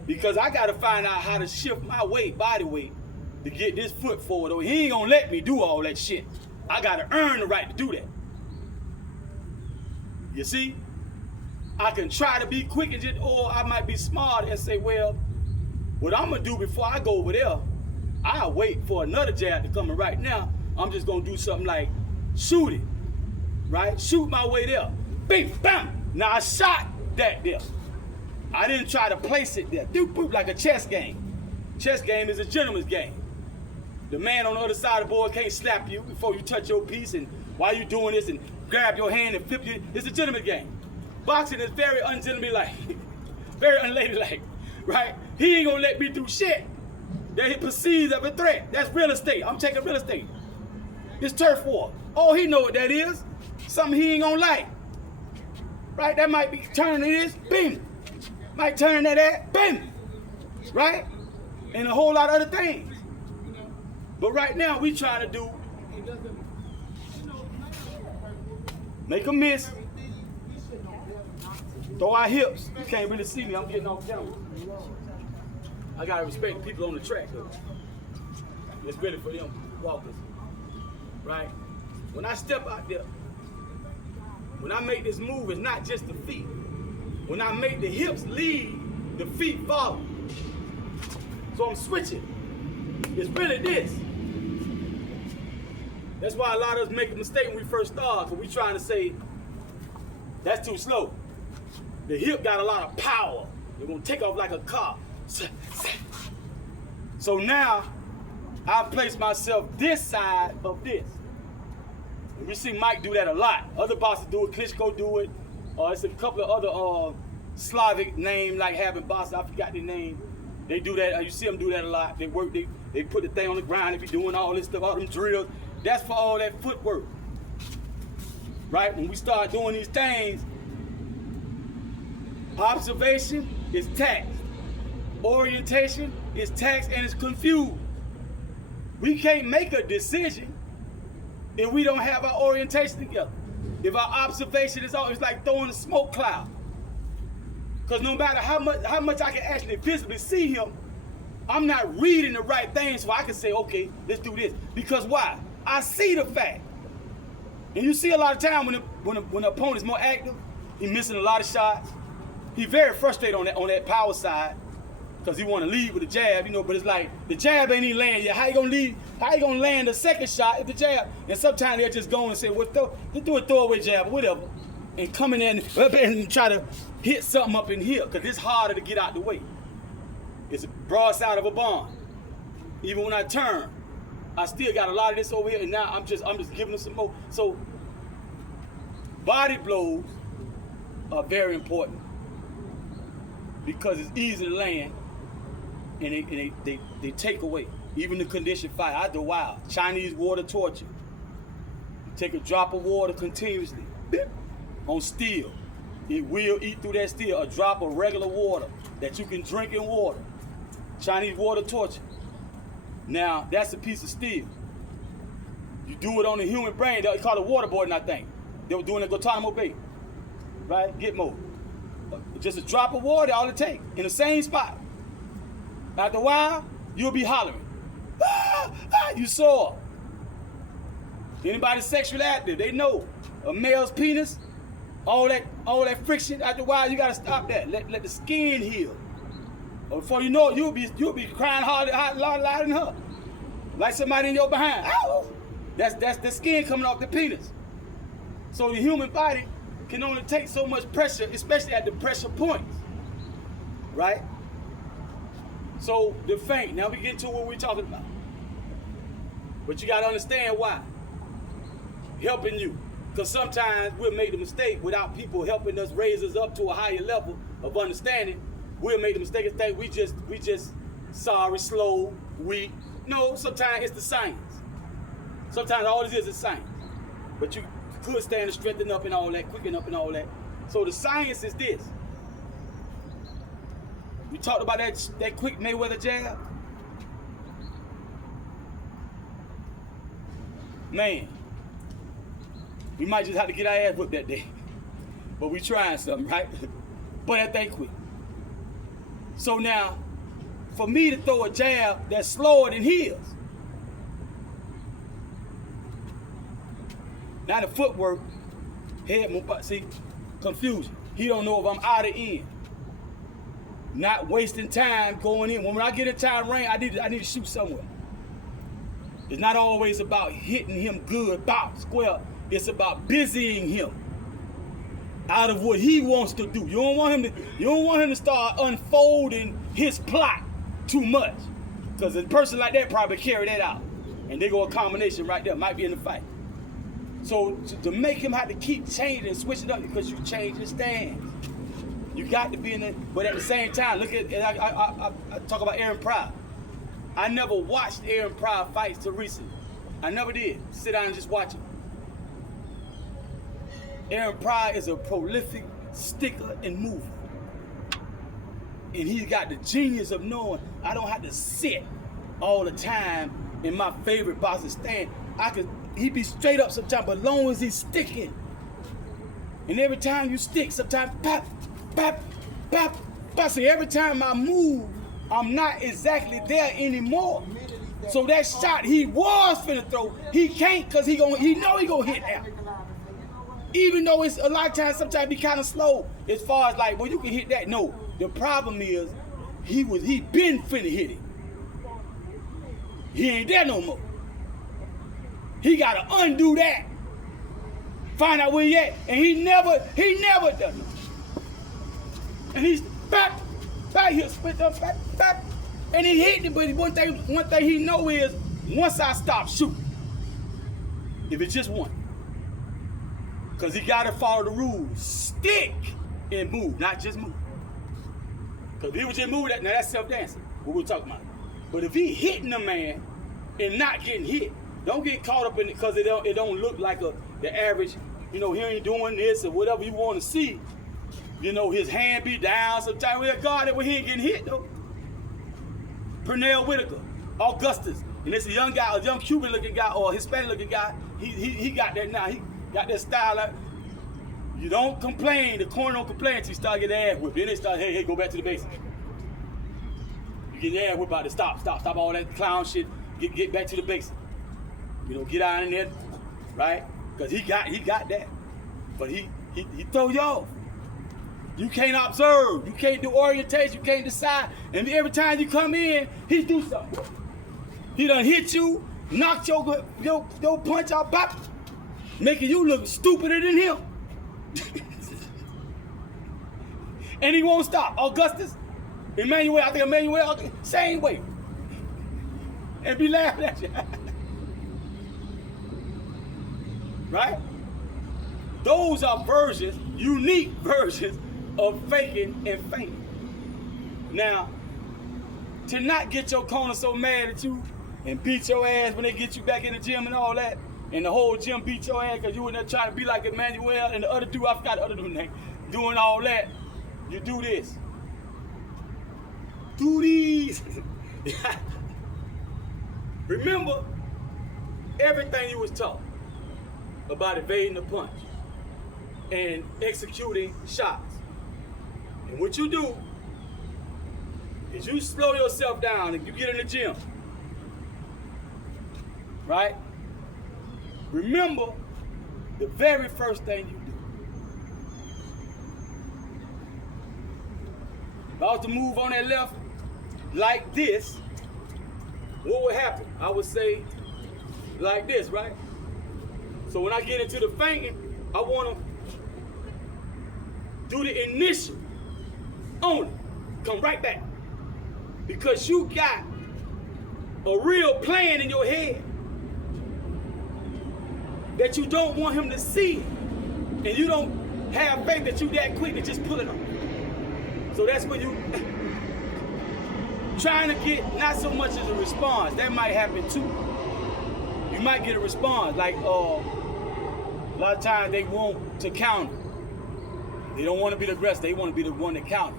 because I got to find out how to shift my weight, body weight, to get this foot forward. Or he ain't gonna let me do all that shit. I got to earn the right to do that. You see, I can try to be quick and just, or I might be smart and say, well, what I'm gonna do before I go over there, I'll wait for another jab to come in. Right now, I'm just gonna do something like shoot it, right? Shoot my way there. Bing, bam. Now I shot that there. I didn't try to place it there. Doop, boop, like a chess game. Chess game is a gentleman's game. The man on the other side of the board can't slap you before you touch your piece, and while you doing this and grab your hand and flip you. It's a gentleman's game. Boxing is very ungentlemanlike, very unladylike, right? He ain't gonna let me do shit that he perceives of a threat. That's real estate. I'm taking real estate. It's turf war. Oh, he know what that is. Something he ain't gonna like. Right? That might be turning this, bing. Might turn that, bing. Right? And a whole lot of other things. But right now, we trying to do, make a miss, throw our hips. You can't really see me, I'm getting off camera. I gotta respect the people on the track, though. It's really for them walkers. Right? When I step out there, when I make this move, it's not just the feet. When I make the hips lead, the feet follow. So I'm switching. It's really this. That's why a lot of us make a mistake when we first start, because we trying to say, that's too slow. The hip got a lot of power. They're gonna take off like a car. So now, I place myself this side of this. And we see Mike do that a lot. Other boxers do it, Klitschko do it. It's a couple of other Slavic names like having boxers, I forgot their name. They do that, you see them do that a lot. They work, they put the thing on the ground, they be doing all this stuff, all them drills. That's for all that footwork. Right? When we start doing these things, observation is taxed. Orientation is taxed and it's confused. We can't make a decision if we don't have our orientation together. If our observation is always like throwing a smoke cloud. Because no matter how much I can actually visibly see him, I'm not reading the right things so I can say, okay, let's do this. Because why? I see the fact. And you see a lot of time when the opponent's more active, he's missing a lot of shots. He's very frustrated on that power side because he want to lead with the jab, you know, but it's like the jab ain't even landing yet. How you gonna lead? How you gonna land the second shot if the jab? And sometimes they'll just go and say, well, do a throwaway jab or whatever, and come in there and try to hit something up in here because it's harder to get out the way. It's a broadside of a bomb. Even when I turn, I still got a lot of this over here, and now I'm just giving them some more. So body blows are very important because it's easy to land, and they take away. Even the conditioned fight, I do wild. Chinese water torture. You take a drop of water continuously on steel. It will eat through that steel. A drop of regular water that you can drink in water. Chinese water torture. Now, that's a piece of steel. You do it on the human brain. They call it waterboarding, I think. They were doing it at Guantanamo Bay. Right? Gitmo. Just a drop of water, all it takes, in the same spot. After a while, you'll be hollering. Ah, ah, you saw. Anybody sexually active, they know a male's penis, all that friction, after a while, you gotta stop that. Let the skin heal. Or before you know it, you'll be crying louder than her. Like somebody in your behind. Ow! That's the skin coming off the penis. So the human body can only take so much pressure, especially at the pressure points. Right? So the feint, now we get to what we're talking about. But you gotta understand why. Helping you. Because sometimes we'll make the mistake without people helping us raise us up to a higher level of understanding. We'll make the mistake and think we just sorry, slow, weak. No, sometimes it's the science. Sometimes all it is science. But you could stand to strengthen up and all that, quicken up and all that. So the science is this. We talked about that quick Mayweather jab. Man, we might just have to get our ass whipped that day. But we trying something, right? But that thing quick. So now, for me to throw a jab that's slower than his, now the footwork, head move, see, confusion. He don't know if I'm out or in. Not wasting time going in. When I get in time range, I need to shoot somewhere. It's not always about hitting him good, bop, square. It's about busying him out of what he wants to do. You don't want him to start unfolding his plot too much. Because a person like that probably carry that out. And they go a combination right there, might be in the fight. So to make him have to keep changing and switching up because you change his stance. You got to be in it, but at the same time, look at, I talk about Aaron Pryor. I never watched Aaron Pryor fights till recently. I never did. Sit down and just watch him. Aaron Pryor is a prolific sticker and mover. And he's got the genius of knowing I don't have to sit all the time in my favorite boxing stand. He be straight up sometimes, but as long as he's sticking. And every time you stick, sometimes pop, pop, pop, pop. So every time I move, I'm not exactly there anymore. So that shot he was finna throw, he can't because he know he gonna hit that. Even though it's a lot of times, sometimes be kind of slow as far as like, well, you can hit that. No, the problem is he been finna hit it. He ain't there no more. He gotta undo that. Find out where he at, and he never done it. And he's back, he'll split up, back, and he hit it. But one thing he know is once I stop shooting, if it's just one, because he gotta follow the rules, stick and move, not just move. Because if he was just moving, now that's self-dancing, what we're talking about. But if he hitting a man and not getting hit, don't get caught up in it because it don't look like the average, he ain't doing this or whatever you want to see. His hand be down sometimes. We'll guard it when he ain't getting hit though. Pernell Whitaker, Augustus, And it's a young guy, a young Cuban looking guy or a Hispanic looking guy. He got that now. He got that style. Like, you don't complain. The corner don't complain until you start getting ass whipped. Then they start, hey, go back to the basics. You get your ass whipped out to stop all that clown shit. Get back to the basics. You know, get out in there, right? Because he got that. But he throw you off. You can't observe. You can't do orientation. You can't decide. And every time you come in, he do something. He done hit you, knocked your punch out, bop, making you look stupider than him. And he won't stop. Augustus, Emmanuel, I think Emmanuel, same way. And be laughing at you. Right? Those are versions, unique versions of faking and fainting. Now, to not get your corner so mad at you and beat your ass when they get you back in the gym and all that, and the whole gym beat your ass because you in there trying to be like Emmanuel and the other dude, I forgot the other dude's name, doing all that, you do this. Do these. Remember everything you was taught about evading the punch and executing shots. And what you do is you slow yourself down and you get in the gym, right? Remember the very first thing you do. If I was to move on that left like this, what would happen? I would say like this, right? So when I get into the fainting, I want to do the initial on it. Come right back. Because you got a real plan in your head that you don't want him to see. And you don't have faith that you that quick to just pull it off. So that's when you trying to get not so much as a response. That might happen too. You might get a response. Like a lot of times they want to counter. They don't want to be the aggressor. They want to be the one that counters.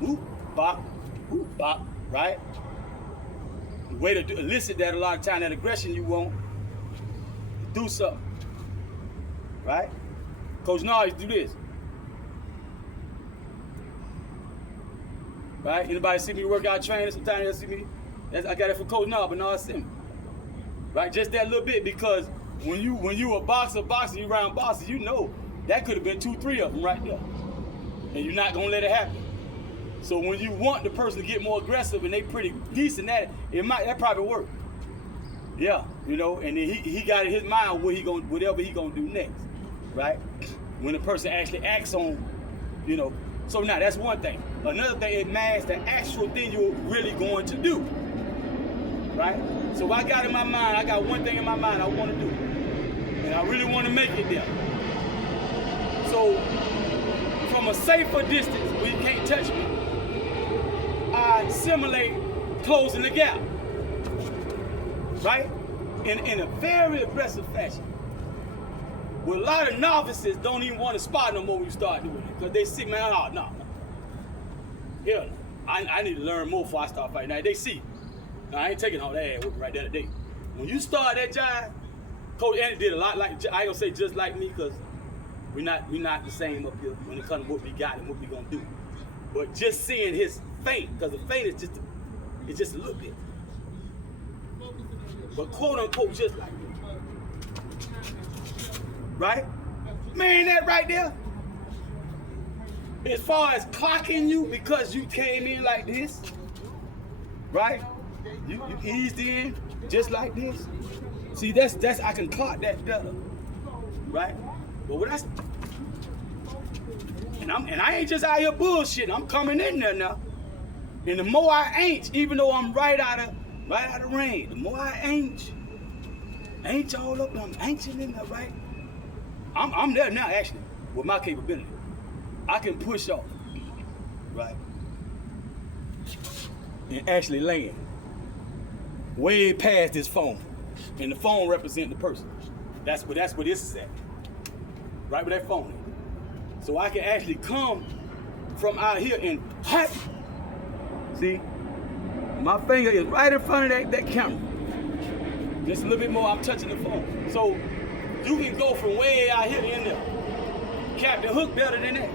Whoop, bop, right? The way to elicit that a lot of time, that aggression you want, do something, right? Coach Nars do this, right? Anybody see me work out training? Sometimes they see me. I got it from Coach Nars, but Nars see me, right? Just that little bit, because when you a boxer, you around boxers, you know that could have been 2, 3 of them right there, and you're not gonna let it happen. So when you want the person to get more aggressive and they pretty decent at it, that probably work. Yeah, you know, and then he got in his mind whatever he gonna do next, right? When the person actually acts on, you know. So now that's one thing. Another thing, it masks the actual thing you're really going to do, right? So I got one thing in my mind I want to do, and I really want to make it there. So from a safer distance where you can't touch me, I simulate closing the gap, right? In a very aggressive fashion. Well, a lot of novices don't even want to spar no more when you start doing it, because they see, man, no. Hell, I need to learn more before I start fighting. Now they see, I ain't taking all that ass whooping right there today. When you start that jive, Coach Andy did a lot like, I ain't gonna say just like me, because we're not the same up here when it comes to what we got and what we gonna do. But just seeing his feint, because the feint is just a little bit. But quote unquote just like that. Right? Man, that right there, as far as clocking you because you came in like this, right? You eased in just like this. See, that's I can clock that better. Right? But what that's, and I ain't just out here bullshitting. I'm coming in there now. And the more I ain't, even though I'm right out of range, the more I ain't all up, I'm ancient in there, right? I'm there now, actually, with my capability. I can push off, right? And actually land way past this phone. And the phone represents the person. That's what this is at. Right with that phone. So I can actually come from out here and see, my finger is right in front of that camera. Just a little bit more, I'm touching the phone. So you can go from way out here to in there. Captain Hook better than that.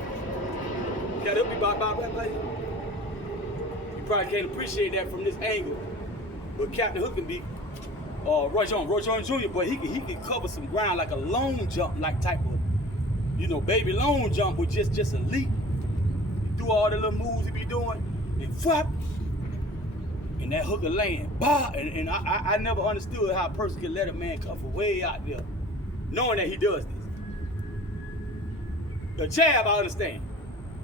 Captain Hook be about that like. You probably can't appreciate that from this angle. But Captain Hook can be Roy Jones Jr., but he can cover some ground like a long jump, like type of, you know, baby long jump with just a leap. Do all the little moves he be doing, and flap, and that hook will land. Bah! And I never understood how a person can let a man come from way out there, knowing that he does this. The jab, I understand,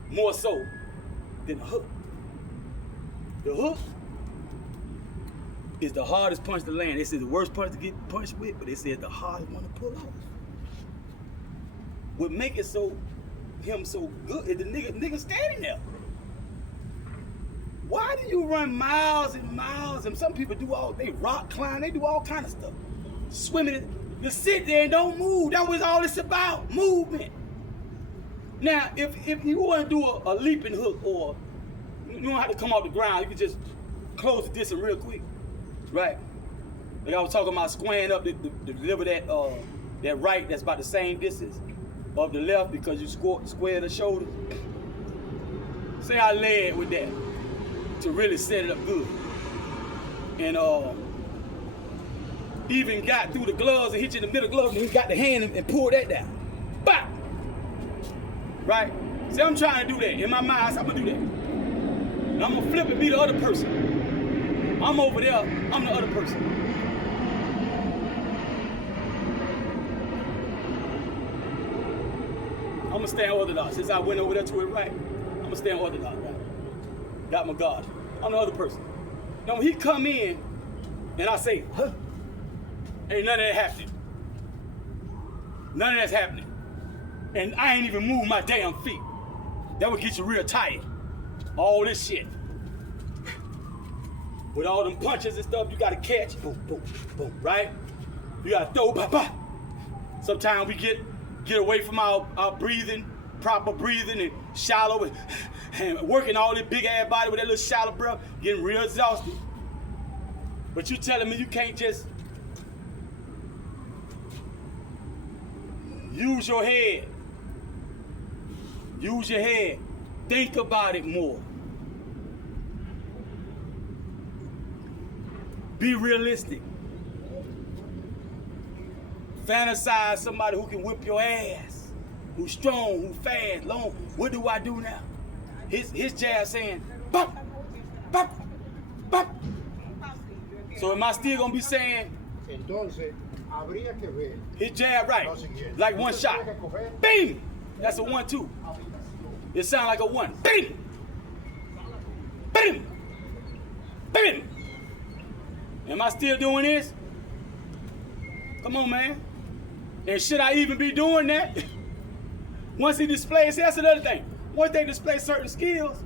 more so than the hook. The hook is the hardest punch to land. They say the worst punch to get punched with, but they say it's the hardest one to pull off. What make it him so good is the nigga standing there. Why do you run miles and miles? And some people they rock climb, they do all kind of stuff. Swimming, you sit there and don't move. That was all it's about, movement. Now, if you want to do a leaping hook, or you don't have to come off the ground, you can just close the distance real quick, right? Like I was talking about squaring up to deliver that right that's about the same distance of the left because you square the shoulder. Say I led with that to really set it up good. And even got through the gloves and hit you in the middle glove, and he got the hand and pulled that down. Bop! Right? See, I'm trying to do that. In my mind, I said, I'm gonna do that. And I'm gonna flip and be the other person. I'm over there, I'm the other person. I'm gonna stand orthodox. Since I went over there to it right, I'm gonna stand orthodox, right? Got my guard. I'm the other person. Now when he come in and I say, huh, ain't none of that happening. None of that's happening. And I ain't even moved my damn feet. That would get you real tired. All this shit. With all them punches and stuff, you gotta catch, boom, boom, boom, right? You gotta throw, bah, bah. Sometimes we get away from our breathing, proper breathing, and shallow, and working all this big ass body with that little shallow breath, getting real exhausted. But you telling me you can't just use your head. Use your head. Think about it more. Be realistic. Fantasize somebody who can whip your ass, who's strong, who's fast, long. What do I do now? His jab saying, bop, bop, bop. So am I still gonna be saying, entonces, habría que ver. His jab right, like one shot. Bing! That's a 1-2. It sounds like a 1. Bing! Bing! Bing! Am I still doing this? Come on, man. And should I even be doing that? Once he displays, see, that's another thing. Once they display certain skills,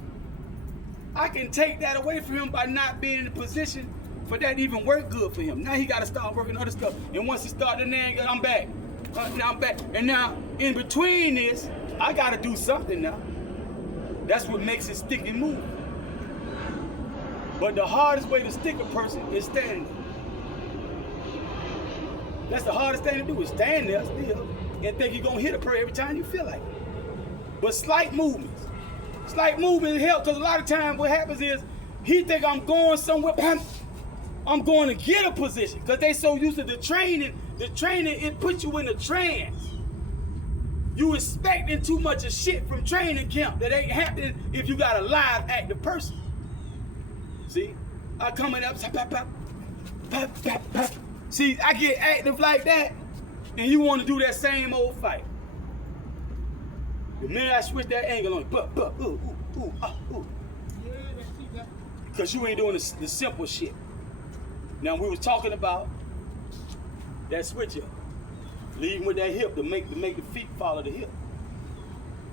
I can take that away from him by not being in a position for that to even work good for him. Now he got to start working other stuff. And once he starts the name, I'm back. Now I'm back. And now, in between this, I got to do something now. That's what makes it stick and move. But the hardest way to stick a person is standing there. That's the hardest thing to do, is stand there still and think you're going to hit a prayer every time you feel like it. But slight movements help, because a lot of times what happens is he think I'm going somewhere, I'm going to get a position, because they so used to the training, it puts you in a trance. You expecting too much of shit from training camp that ain't happening if you got a live active person. See, I coming up, pop, pop, pop, pop, pop. See, I get active like that, and you want to do that same old fight. The minute I switch that angle on you, because you ain't doing the simple shit. Now we was talking about that switch up, leading with that hip to make the feet follow the hip.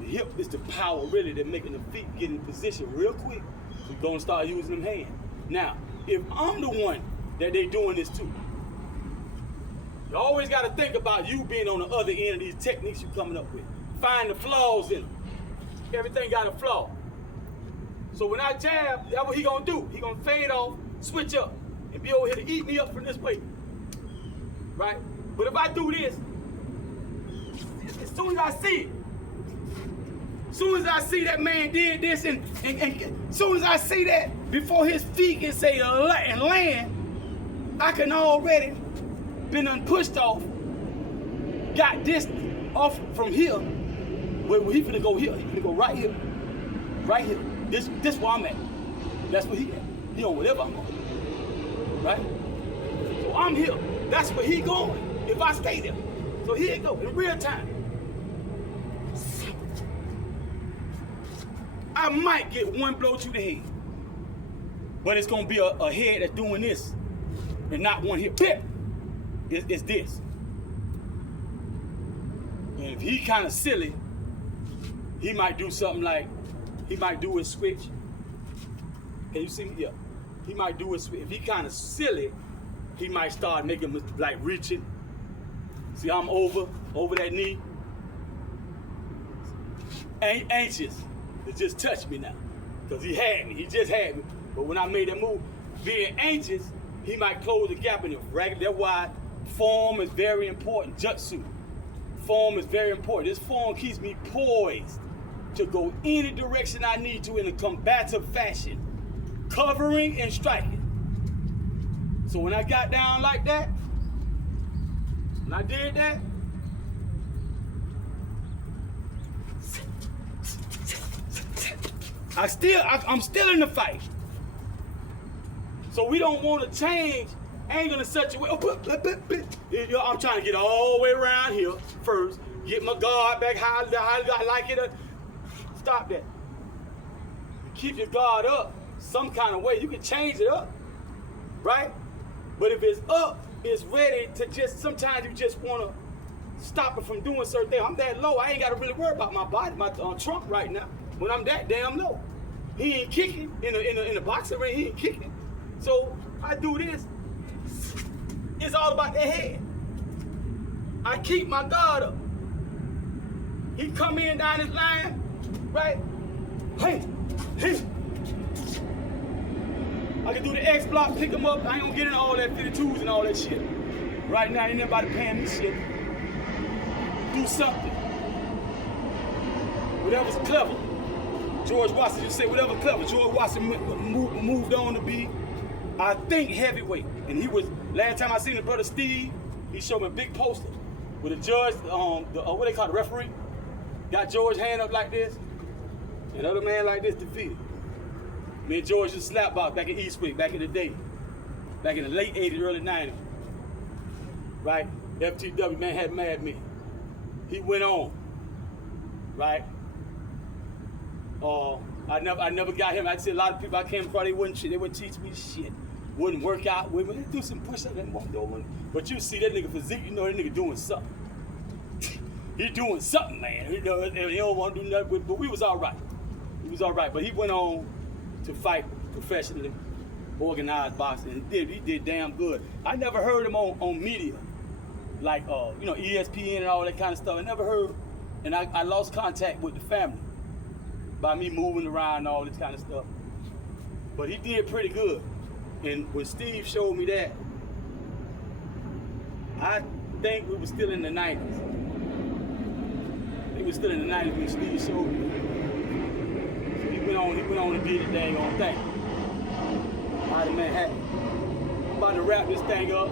The hip is the power really that making the feet get in position real quick. We're gonna start using them hands. Now, if I'm the one that they doing this to, you always got to think about you being on the other end of these techniques you coming up with. Find the flaws in them. Everything got a flaw. So when I jab, that's what he gonna do. He gonna fade off, switch up, and be over here to eat me up from this way. right? But if I do this, as soon as I see it, as soon as I see that man did this, and as soon as I see that, before his feet can say and land, I can already been pushed off, got this off from here, where he finna go here. He finna go right here, right here. This where I'm at. That's where he at. He on whatever I'm on, right? So I'm here. That's where he going if I stay there. So here it go in real time. I might get one blow to the head, but it's gonna be a head that's doing this, and not one here. Pip. It's this. And if he kind of silly, he might do something like, he might do a switch. Can you see me? Yeah. He might do a switch. If he kind of silly, he might start making like reaching. See, I'm over that knee. Anxious to just touch me now. Because he had me, he just had me. But when I made that move, being anxious, he might close the gap in the racket. That's why form is very important. Jitsu. Form is very important. This form keeps me poised to go any direction I need to in a combative fashion, covering and striking. So when I got down like that, when I did that, I'm still in the fight. So we don't want to change angle in such a way. I'm trying to get all the way around here first, get my guard back how I like it. Stop that. Keep your guard up some kind of way. You can change it up, right? But if it's up, it's ready to just, sometimes you just want to stop it from doing certain things. I'm that low, I ain't got to really worry about my body, my trunk right now. When I'm that damn low. He ain't kicking in the boxing ring, he ain't kicking. So I do this. It's all about the head. I keep my guard up. He come in down his line, right? Hey. I can do the X block, pick him up. I ain't gonna get in all that 52s and all that shit. Right now, ain't nobody paying me shit. Do something. Whatever's clever. George Washington said whatever clever. George Washington moved on to be, I think, heavyweight. And he was, last time I seen the brother Steve, he showed me a big poster with a judge, what they call the referee. Got George hand up like this, and other man like this defeated. Me and George just slap box back in Eastwick, back in the day. Back in the late 80s, early 90s. Right? FTW, man had mad me. He went on. Right? I never got him. I see a lot of people I came across, they wouldn't teach me shit. Wouldn't work out with me. They do some push-ups and won't do one. But you see that nigga physique, you know that nigga doing something. He doing something, man. He don't want to do nothing, but we was all right. He was all right, but he went on to fight professionally, organized boxing, and he did damn good. I never heard him on media, like ESPN and all that kind of stuff. I never heard, and I lost contact with the family by me moving around and all this kind of stuff. But he did pretty good. And when Steve showed me that, I think we were still in the 90s. He was still in the 90s when Steve showed me. So he went on and did the dang on thing. Out of Manhattan. I'm about to wrap this thing up.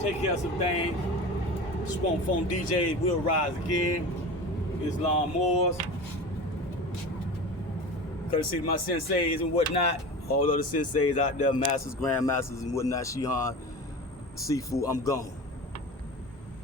Take care of some things. Swamp Phone DJs will rise again. Islam MOORS. Courtesy of my senseis and whatnot. All other senseis out there, masters, grandmasters and whatnot, Shihan, Sifu, I'm gone.